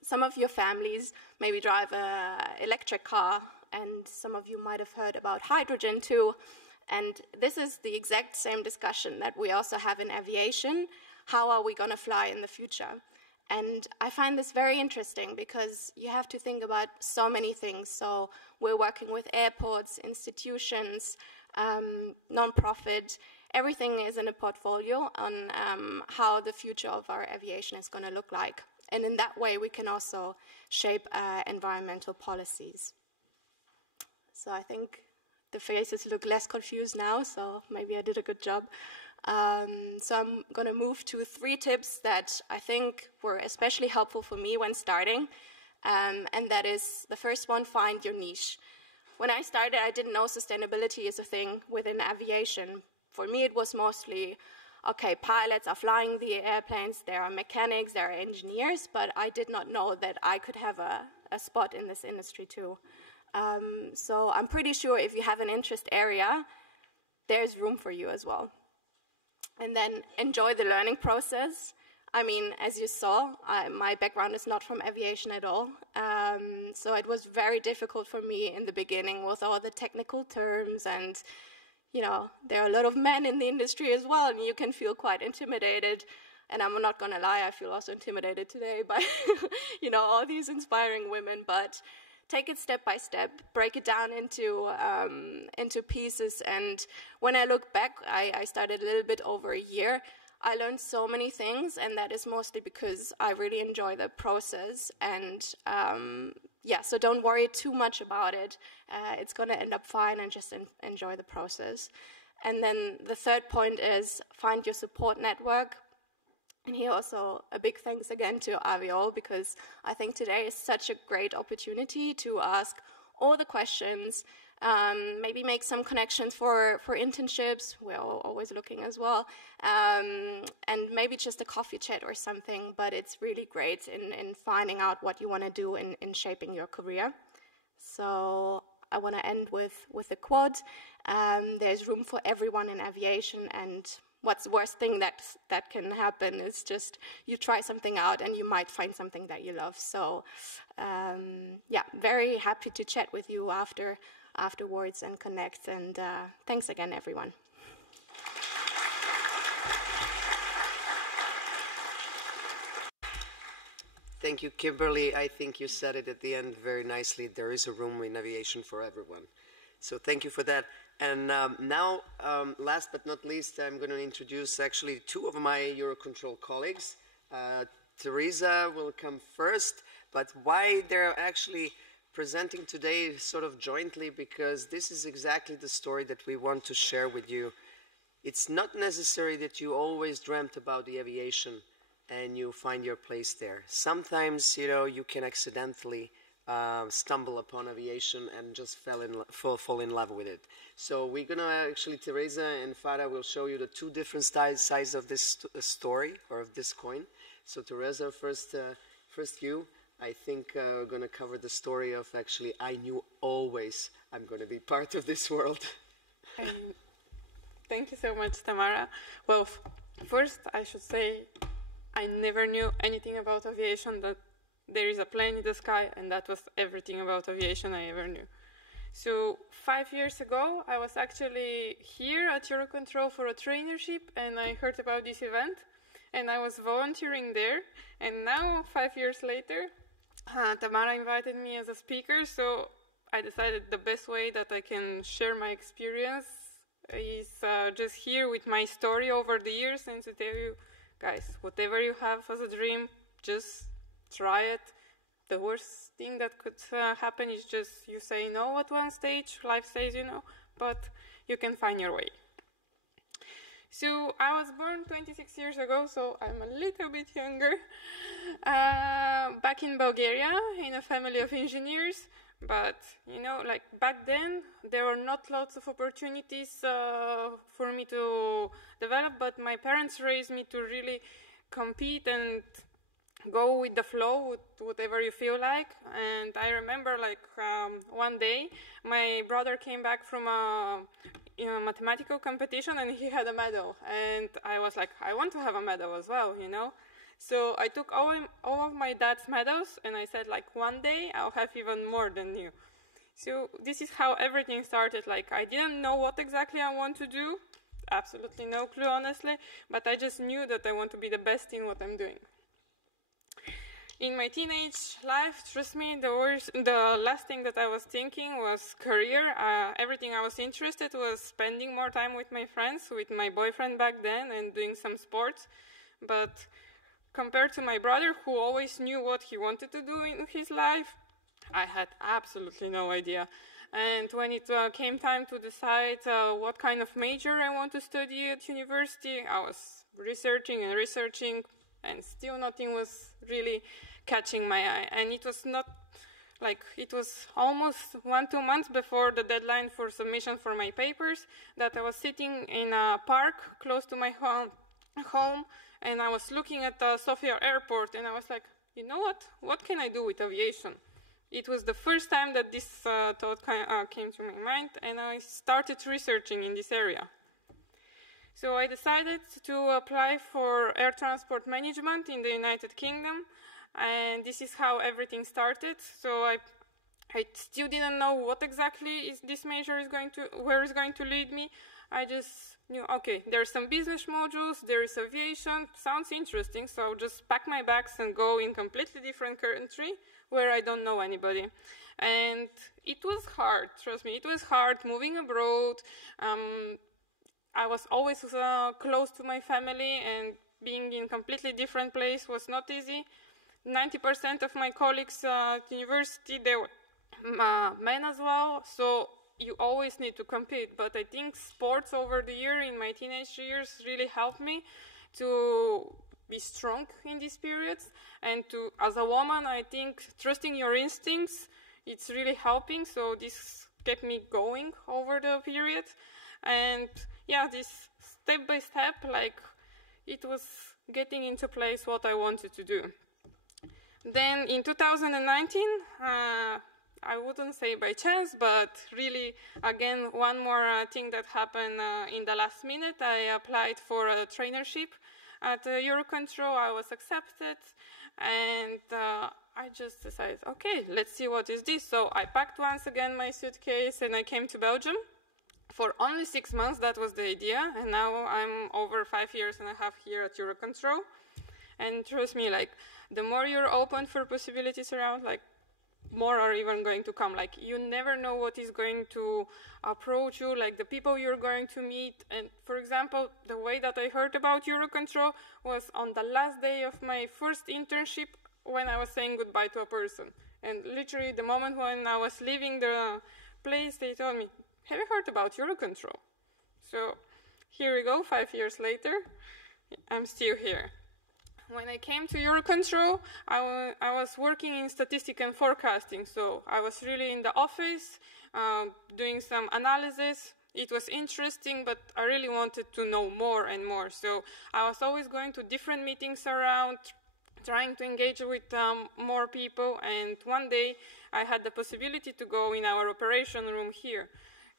Some of your families maybe drive an electric car, and some of you might have heard about hydrogen too. And this is the exact same discussion that we also have in aviation. How are we going to fly in the future? And I find this very interesting because you have to think about so many things. So we're working with airports, institutions, non-profit. Everything is in a portfolio on how the future of our aviation is going to look like. And in that way, we can also shape environmental policies. So I think the faces look less confused now, so maybe I did a good job. So I'm going to move to 3 tips that I think were especially helpful for me when starting. And that is, the first one, find your niche. When I started, I didn't know sustainability is a thing within aviation. For me, it was mostly, okay, pilots are flying the airplanes, there are mechanics, there are engineers, but I did not know that I could have a spot in this industry too. So I'm pretty sure if you have an interest area, there's room for you as well. And then enjoy the learning process. I mean, as you saw, my background is not from aviation at all. So it was very difficult for me in the beginning with all the technical terms, and, you know, there are a lot of men in the industry as well, and you can feel quite intimidated. And I'm not going to lie, I feel also intimidated today by, you know, all these inspiring women. But take it step by step, break it down into pieces. And when I look back, I started a little bit over a year. I learned so many things, and that is mostly because I really enjoy the process. And yeah, so don't worry too much about it. It's going to end up fine, and just enjoy the process. And then the third point is find your support network. And here also a big thanks again to AviAll, because I think today is such a great opportunity to ask all the questions, maybe make some connections for internships. We're always looking as well. And maybe just a coffee chat or something, but it's really great in finding out what you want to do in shaping your career. So I want to end with a quote. There's room for everyone in aviation, and what's the worst thing that can happen is just you try something out and you might find something that you love. So yeah, very happy to chat with you afterwards and connect. And thanks again, everyone. Thank you, Kimberly. I think you said it at the end very nicely. There is a room in aviation for everyone. So thank you for that. And now, last but not least, I'm going to introduce actually 2 of my EUROCONTROL colleagues. Teresa will come first, but why they're actually presenting today sort of jointly, because this is exactly the story that we want to share with you. It's not necessary that you always dreamt about the aviation and you find your place there. Sometimes, you know, you can accidentally stumble upon aviation and just fall in love with it. So we're going to actually, Teresa and Farah will show you the 2 different sides of this story, or of this coin. So Teresa, first you. I think we're going to cover the story of actually, I knew always I'm going to be part of this world. Thank you so much, Tamara. Well, first I should say I never knew anything about aviation, that there is a plane in the sky, and that was everything about aviation I ever knew. So 5 years ago, I was actually here at EUROCONTROL for a traineeship, and I heard about this event, and I was volunteering there. And now, 5 years later, Tamara invited me as a speaker, so I decided the best way that I can share my experience is just here with my story over the years, and to tell you, guys, whatever you have as a dream, just try it. The worst thing that could happen is just you say no at one stage, life says you know, but you can find your way. So I was born 26 years ago, so I'm a little bit younger, back in Bulgaria, in a family of engineers. But, you know, like back then, there were not lots of opportunities for me to develop, but my parents raised me to really compete and go with the flow, with whatever you feel like. And I remember, like, one day, my brother came back from a mathematical competition, and he had a medal. And I was like, I want to have a medal as well, you know? So I took all of my dad's medals, and I said, like, one day I'll have even more than you. So this is how everything started. Like, I didn't know what exactly I want to do. Absolutely no clue, honestly. But I just knew that I want to be the best in what I'm doing. in my teenage life, trust me, the last thing that I was thinking was career. Everything I was interested was spending more time with my friends, with my boyfriend back then, and doing some sports. But compared to my brother, who always knew what he wanted to do in his life, I had absolutely no idea. And when it came time to decide what kind of major I want to study at university, I was researching and researching, and still nothing was really catching my eye. And it was not like, it was almost 1-2 months before the deadline for submission for my papers that I was sitting in a park close to my home, and I was looking at the Sofia airport, and I was like, you know what can I do with aviation? It was the first time that this thought came to my mind, and I started researching in this area. So I decided to apply for air transport management in the United Kingdom, and this is how everything started. So I still didn't know what exactly this major is where it's going to lead me. I just knew, okay, there's some business modules, there is aviation, sounds interesting, so I'll just pack my bags and go in completely different country where I don't know anybody. And it was hard, trust me, it was hard moving abroad. I was always close to my family, and being in a completely different place was not easy. 90% of my colleagues at university, they were men as well, so you always need to compete. But I think sports over the year, in my teenage years, really helped me to be strong in these periods. And to, as a woman, I think trusting your instincts, it's really helping. So this kept me going over the period. And yeah, this step by step, like, it was getting into place what I wanted to do. Then in 2019, I wouldn't say by chance, but really, again, one more thing that happened in the last minute. I applied for a trainership at EUROCONTROL. I was accepted, and I just decided, okay, let's see what is this. So I packed once again my suitcase, and I came to Belgium. For only 6 months, that was the idea, and now I'm over 5 years and a half here at EUROCONTROL. And trust me, like, the more you're open for possibilities around, like, more are even going to come. Like, you never know what is going to approach you, like the people you're going to meet. And for example, the way that I heard about EUROCONTROL was on the last day of my first internship, when I was saying goodbye to a person. And literally the moment when I was leaving the place, they told me, have you heard about EUROCONTROL? So here we go, 5 years later, I'm still here. When I came to EUROCONTROL, I was working in statistics and forecasting, so I was really in the office, doing some analysis. It was interesting, but I really wanted to know more and more. So I was always going to different meetings around, trying to engage with more people, and one day I had the possibility to go in our operation room here.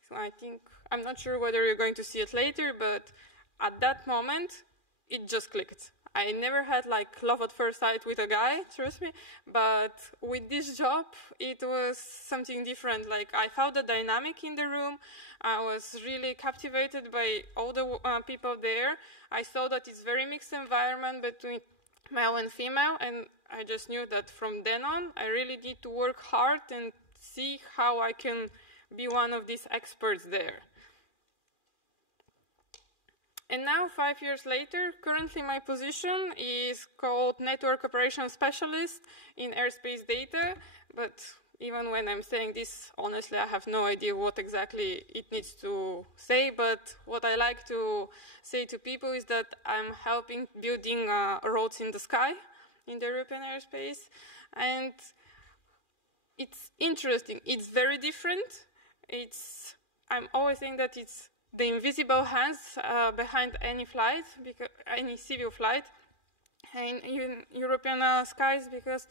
So I think, I'm not sure whether you're going to see it later, but at that moment, it just clicked. I never had like love at first sight with a guy, trust me, but with this job, it was something different. Like, I found the dynamic in the room. I was really captivated by all the people there. I saw that it's very mixed environment between male and female, and I just knew that from then on, I really need to work hard and see how I can be one of these experts there. And now, 5 years later, currently my position is called Network Operations Specialist in Airspace Data, but even when I'm saying this, honestly, I have no idea what exactly it needs to say, but what I like to say to people is that I'm helping building roads in the sky in the European airspace, and it's interesting. It's very different. I'm always saying that it's the invisible hands behind any flight, because any civil flight in European skies, because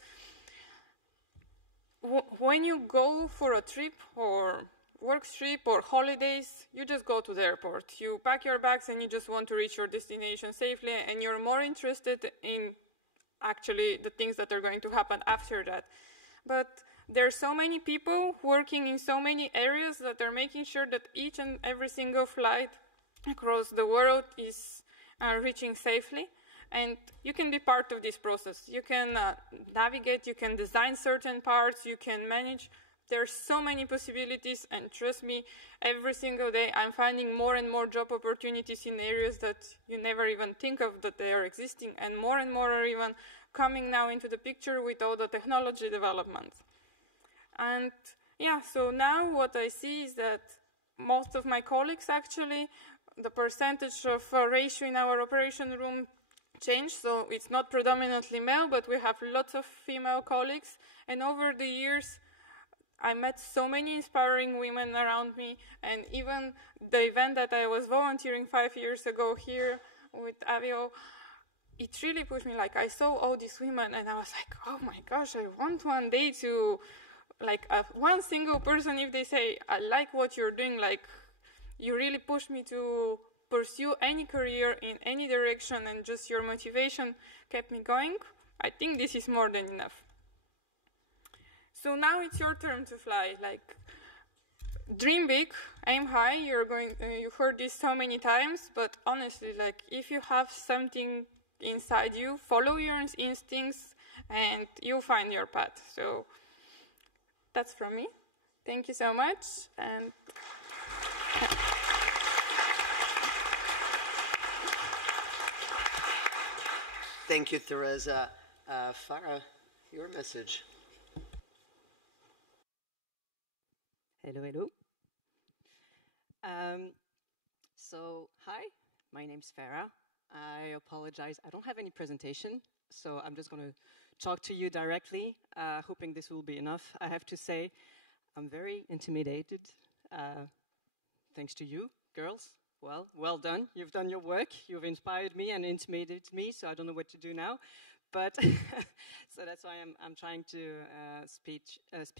when you go for a trip or work trip or holidays, you just go to the airport. You pack your bags and you just want to reach your destination safely, and you're more interested in actually the things that are going to happen after that. But there are so many people working in so many areas that are making sure that each and every single flight across the world is reaching safely. And you can be part of this process. You can navigate, you can design certain parts, you can manage. There's so many possibilities, and trust me, every single day I'm finding more and more job opportunities in areas that you never even think of that they are existing, and more are even coming now into the picture with all the technology development. And yeah, so now what I see is that most of my colleagues actually, the percentage of ratio in our operation room changed, so it's not predominantly male, but we have lots of female colleagues, and over the years I met so many inspiring women around me, and even the event that I was volunteering 5 years ago here with AviAll, it really pushed me. Like, I saw all these women, and I was like, oh my gosh, I want one day to, like, one single person, if they say, I like what you're doing, like, you really pushed me to pursue any career in any direction, and just your motivation kept me going. I think this is more than enough. So now it's your turn to fly. Like, dream big, aim high. You heard this so many times, but honestly, like, if you have something inside you, follow your instincts, and you'll find your path. So that's from me. Thank you so much. And thank you, Teresa. Farah, your message. Hello, hello. So, hi, my name's Farah. I apologize, I don't have any presentation, so I'm just going to talk to you directly, hoping this will be enough. I have to say, I'm very intimidated, thanks to you, girls. Well done. You've done your work. You've inspired me and intimidated me, so I don't know what to do now. But so that's why I'm trying to speak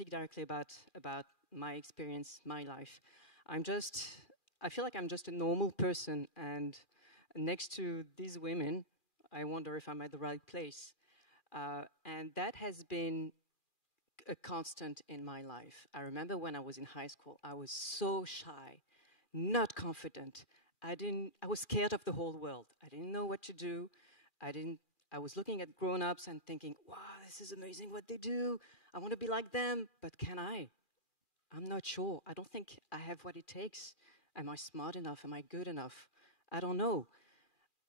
directly about my experience, my life. I feel like I'm just a normal person, and next to these women, I wonder if I'm at the right place. And that has been a constant in my life. I remember when I was in high school, I was so shy, not confident. I was scared of the whole world. I didn't know what to do. I was looking at grown-ups and thinking, wow, this is amazing what they do. I want to be like them, but can I? I'm not sure. I don't think I have what it takes. Am I smart enough? Am I good enough? I don't know.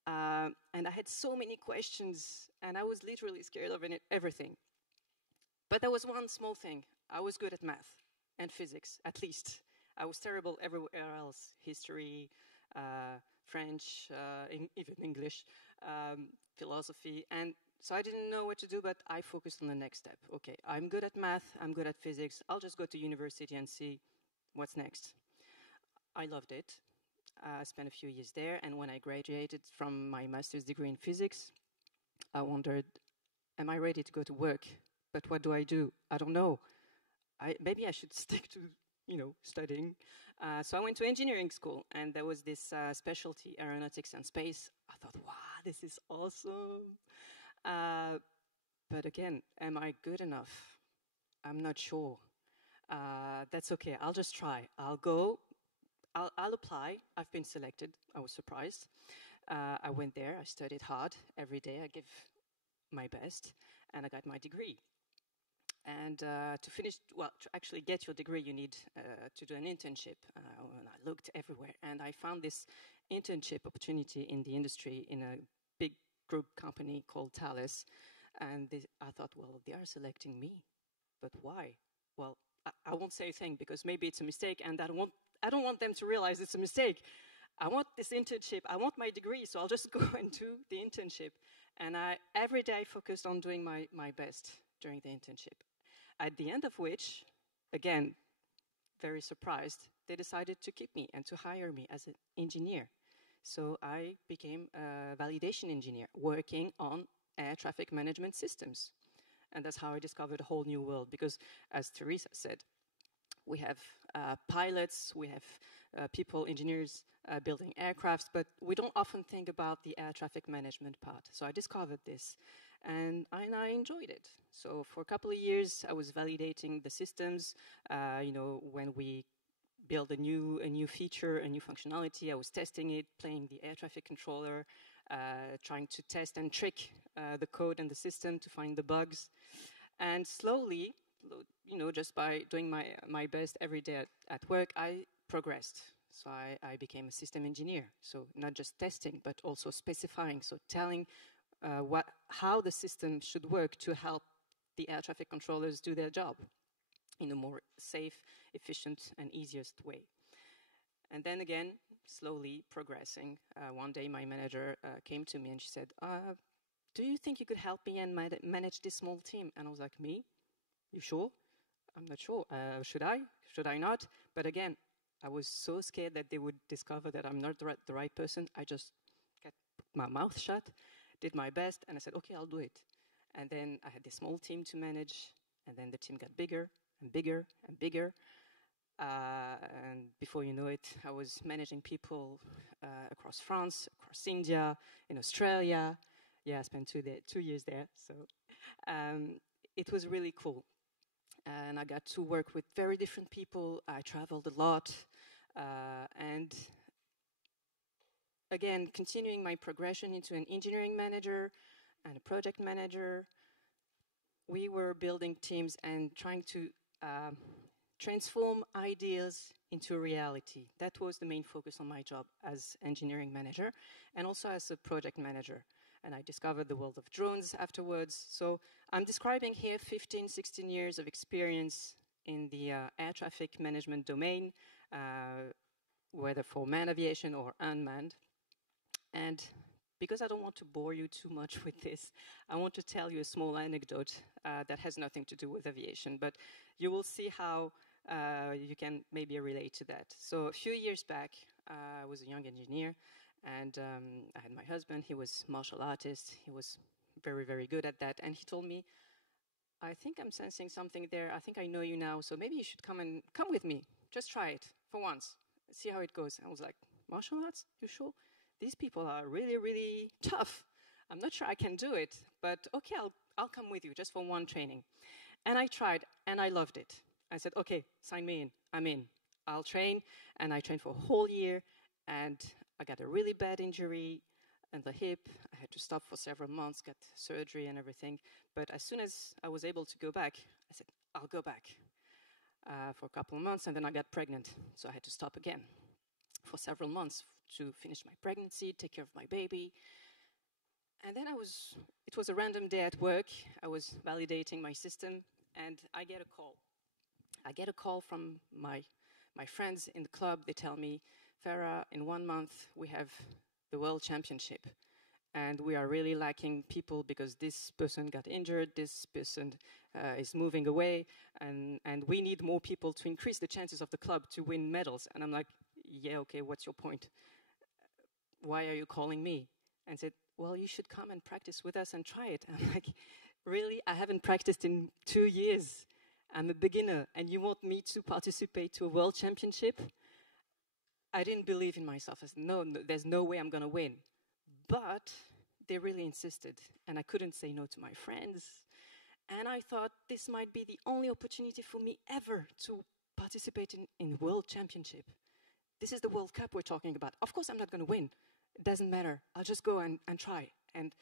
And I had so many questions, and I was literally scared of everything. But there was one small thing. I was good at math and physics, at least. I was terrible everywhere else, history, French, even English, philosophy. And so I didn't know what to do, but I focused on the next step. Okay, I'm good at math, I'm good at physics. I'll just go to university and see what's next. I loved it. I spent a few years there, and when I graduated from my master's degree in physics, I wondered, am I ready to go to work? But what do? I don't know. Maybe I should stick to, studying. So I went to engineering school, and there was this specialty, aeronautics and space. I thought, wow, this is awesome. But again, am I good enough? I'm not sure. That's okay, I'll just try. I'll go. I'll apply. I've been selected. I was surprised. I went there. I studied hard every day. I gave my best, and I got my degree. And to actually get your degree, you need to do an internship. And I looked everywhere, and I found this internship opportunity in the industry in a big group company called Thales. And I thought, well, they are selecting me, but why? Well, I won't say a thing because maybe it's a mistake, and I don't want them to realize it's a mistake. I want this internship. I want my degree, so I'll just go and do the internship. And every day I focused on doing my best during the internship. At the end of which, again, very surprised, they decided to keep me and to hire me as an engineer. So I became a validation engineer working on air traffic management systems. And that's how I discovered a whole new world, because as Teresa said, we have pilots, we have people, engineers building aircrafts, but we don't often think about the air traffic management part. So I discovered this, and I enjoyed it. So for a couple of years, I was validating the systems. When we build a new feature, a new functionality, I was testing it, playing the air traffic controller. trying to test and trick the code and the system to find the bugs. And slowly, just by doing my best every day at work, I progressed. So I became a system engineer. So not just testing, but also specifying. So telling how the system should work to help the air traffic controllers do their job in a more safe, efficient, and easiest way. And then again, slowly progressing. One day my manager came to me and she said, do you think you could help me and manage this small team? And I was like, me? You sure? I'm not sure. Should I? Should I not? But again, I was so scared that they would discover that I'm not the right person. I just got my mouth shut, did my best, and I said, okay, I'll do it. And then I had this small team to manage, and then the team got bigger and bigger and bigger. And before you know it, I was managing people across France, across India, in Australia. Yeah, I spent 2 years there. So it was really cool. And I got to work with very different people. I traveled a lot. And again, continuing my progression into an engineering manager and a project manager, we were building teams and trying to transform ideas into reality. That was the main focus on my job as engineering manager and also as a project manager. And I discovered the world of drones afterwards. So I'm describing here 15, 16 years of experience in the air traffic management domain, whether for manned aviation or unmanned. And because I don't want to bore you too much with this, I want to tell you a small anecdote that has nothing to do with aviation, but you will see how you can maybe relate to that. So a few years back, I was a young engineer, and I had my husband. He was a martial artist. He was very, very good at that. And he told me, I think I'm sensing something there. I think I know you now, so maybe you should come with me. Just try it for once. See how it goes. I was like, martial arts? You sure? These people are really, really tough. I'm not sure I can do it, but okay, I'll come with you just for one training. And I tried, and I loved it. I said, okay, sign me in. I'm in. I'll train. And I trained for a whole year, and I got a really bad injury in the hip. I had to stop for several months, got surgery and everything. But as soon as I was able to go back, I said, I'll go back for a couple of months, and then I got pregnant. So I had to stop again for several months to finish my pregnancy, take care of my baby. And then it was a random day at work. I was validating my system, and I get a call. I get a call from my friends in the club. They tell me, Farah, in 1 month, we have the World Championship. And we are really lacking people because this person got injured, this person is moving away, and we need more people to increase the chances of the club to win medals. And I'm like, yeah, okay, what's your point? Why are you calling me? And said, well, you should come and practice with us and try it. I'm like, really? I haven't practiced in 2 years. I'm a beginner, and you want me to participate to a World Championship? I didn't believe in myself. I said, no, there's no way I'm going to win. But they really insisted, and I couldn't say no to my friends. And I thought this might be the only opportunity for me ever to participate in the World Championship. This is the World Cup we're talking about. Of course, I'm not going to win. It doesn't matter. I'll just go and try. And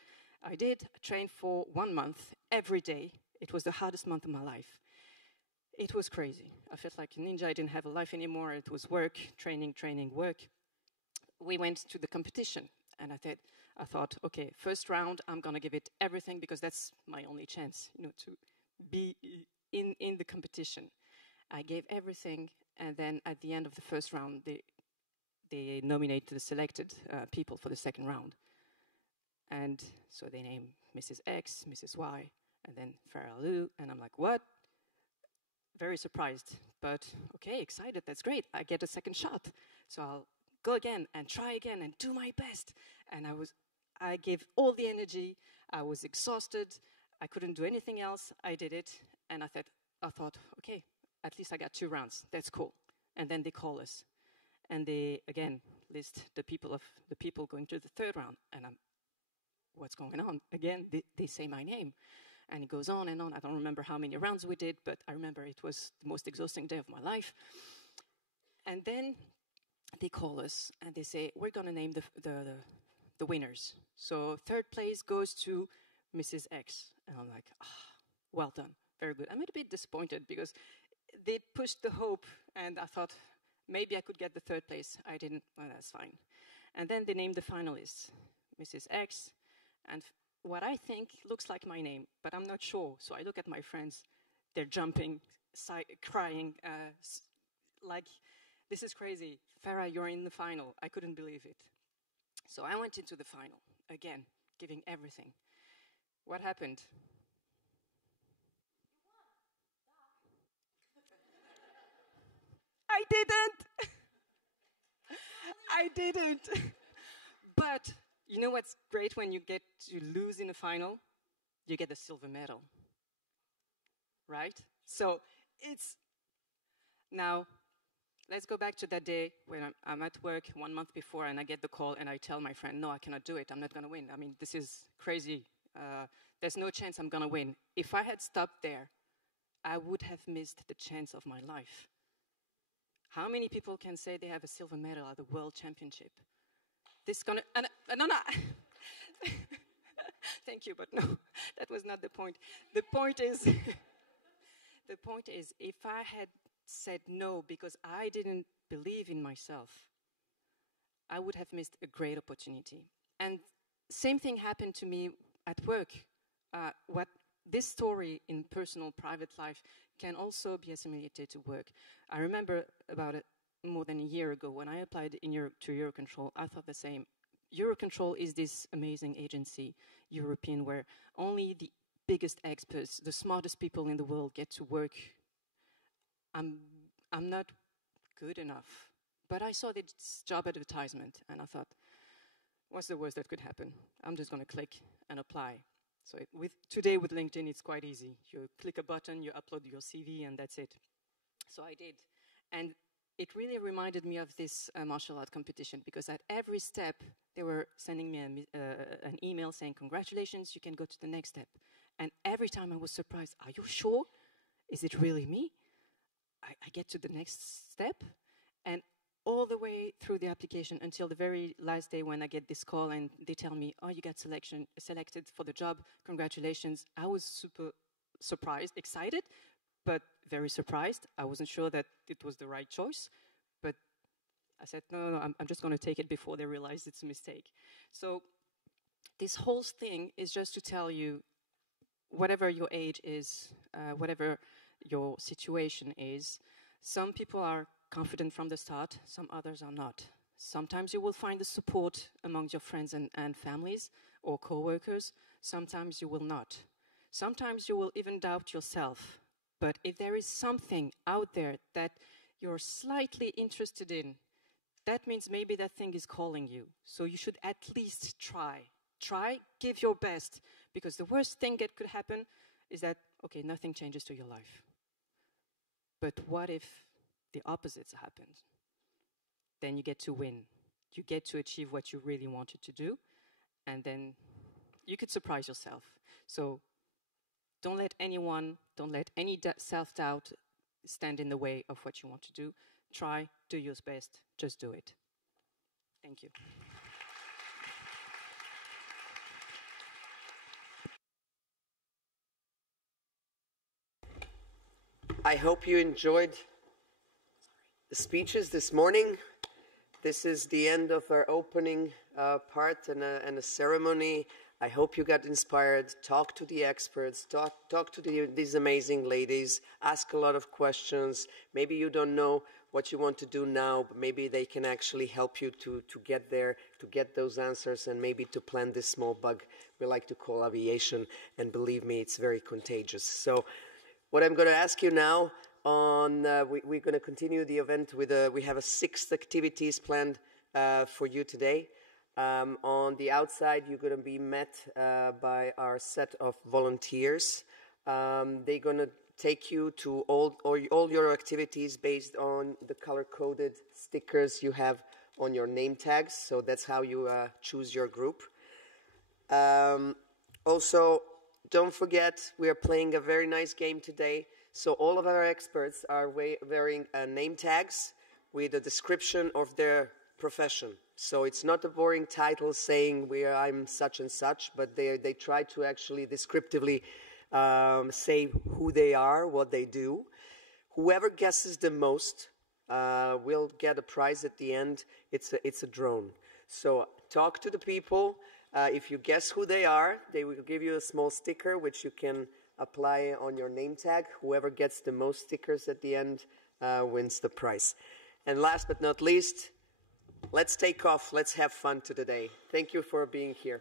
I did. I trained for 1 month, every day. It was the hardest month of my life. It was crazy. I felt like a ninja. I didn't have a life anymore. It was work, training, work. We went to the competition, and I thought, okay, first round, I'm going to give it everything because that's my only chance, to be in the competition. I gave everything, and then at the end of the first round, they nominated the selected people for the second round. And so they named Mrs. X, Mrs. Y, and then Farah Lou, and I'm like, what? Very surprised, but okay, excited, that's great. I get a second shot. So I'll go again and try again and do my best. And I gave all the energy. I was exhausted. I couldn't do anything else. I did it, and I thought, okay, at least I got 2 rounds. That's cool. And then they call us, and they again list the people going to the 3rd round. And what's going on? Again, they say my name. And it goes on and on. I don't remember how many rounds we did, but I remember it was the most exhausting day of my life. And then they call us and they say, we're going to name the the winners. So third place goes to Mrs. X. And I'm like, well done, very good. I'm a bit disappointed because they pushed the hope and I thought maybe I could get the third place. I didn't, well, that's fine. And then they named the finalists, Mrs. X, and what I think looks like my name, but I'm not sure. So I look at my friends, they're jumping, crying, like, this is crazy. Farah, you're in the final. I couldn't believe it. So I went into the final, again, giving everything. What happened? I didn't! I didn't! But you know what's great when you get to lose in a final? You get the silver medal, right? So it's, now, let's go back to that day when I'm at work 1 month before and I get the call and I tell my friend, no, I cannot do it, I'm not gonna win. I mean, this is crazy. There's no chance I'm gonna win. If I had stopped there, I would have missed the chance of my life. How many people can say they have a silver medal at the World Championship? This gonna, no. Thank you, but no, that was not the point. The point is, the point is, if I had said no because I didn't believe in myself, I would have missed a great opportunity. And same thing happened to me at work. What this story in personal, private life can also be assimilated to work. I remember about more than a year ago when I applied to EUROCONTROL, I thought the same. EUROCONTROL is this amazing agency, European, where only the biggest experts, the smartest people in the world get to work. I'm not good enough. But I saw this job advertisement and I thought, what's the worst that could happen? I'm just going to click and apply. So today with LinkedIn, it's quite easy. You click a button, you upload your CV, and that's it. So I did. And it really reminded me of this martial art competition because at every step, they were sending me an email saying, congratulations, you can go to the next step. And every time I was surprised, are you sure? Is it really me? I get to the next step, and all the way through the application until the very last day when I get this call and they tell me, oh, you got selected for the job, congratulations. I was super surprised, excited, but very surprised. I wasn't sure that it was the right choice, but I said, no, I'm just going to take it before they realize it's a mistake. So this whole thing is just to tell you, whatever your age is, whatever your situation is, some people are confident from the start, some others are not. Sometimes you will find the support among your friends and families or co-workers, sometimes you will not. Sometimes you will even doubt yourself. But if there is something out there that you're slightly interested in, that means maybe that thing is calling you. So you should at least try. Try, give your best, because the worst thing that could happen is that, okay, nothing changes to your life. But what if the opposite happens? Then you get to win. You get to achieve what you really wanted to do, and then you could surprise yourself. So don't let anyone, don't let any self-doubt stand in the way of what you want to do. Try, do your best, just do it. Thank you. I hope you enjoyed the speeches this morning. This is the end of our opening part and a ceremony. I hope you got inspired. Talk to the experts, talk to these amazing ladies, ask a lot of questions. Maybe you don't know what you want to do now, but maybe they can actually help you to get there, to get those answers, and maybe to plant this small bug we like to call aviation. And believe me, it's very contagious. So what I'm going to ask you now, we're going to continue the event with we have 6 activities planned for you today. On the outside, you're going to be met by our set of volunteers. They're going to take you to all your activities based on the color-coded stickers you have on your name tags. So that's how you choose your group. Also, don't forget, we are playing a very nice game today. So all of our experts are wearing name tags with a description of their profession. So it's not a boring title saying I'm such and such, but they try to actually descriptively say who they are, what they do. Whoever guesses the most will get a prize at the end. It's a drone. So talk to the people. If you guess who they are, they will give you a small sticker which you can apply on your name tag. Whoever gets the most stickers at the end wins the prize. And last but not least, let's take off. Let's have fun today. Thank you for being here.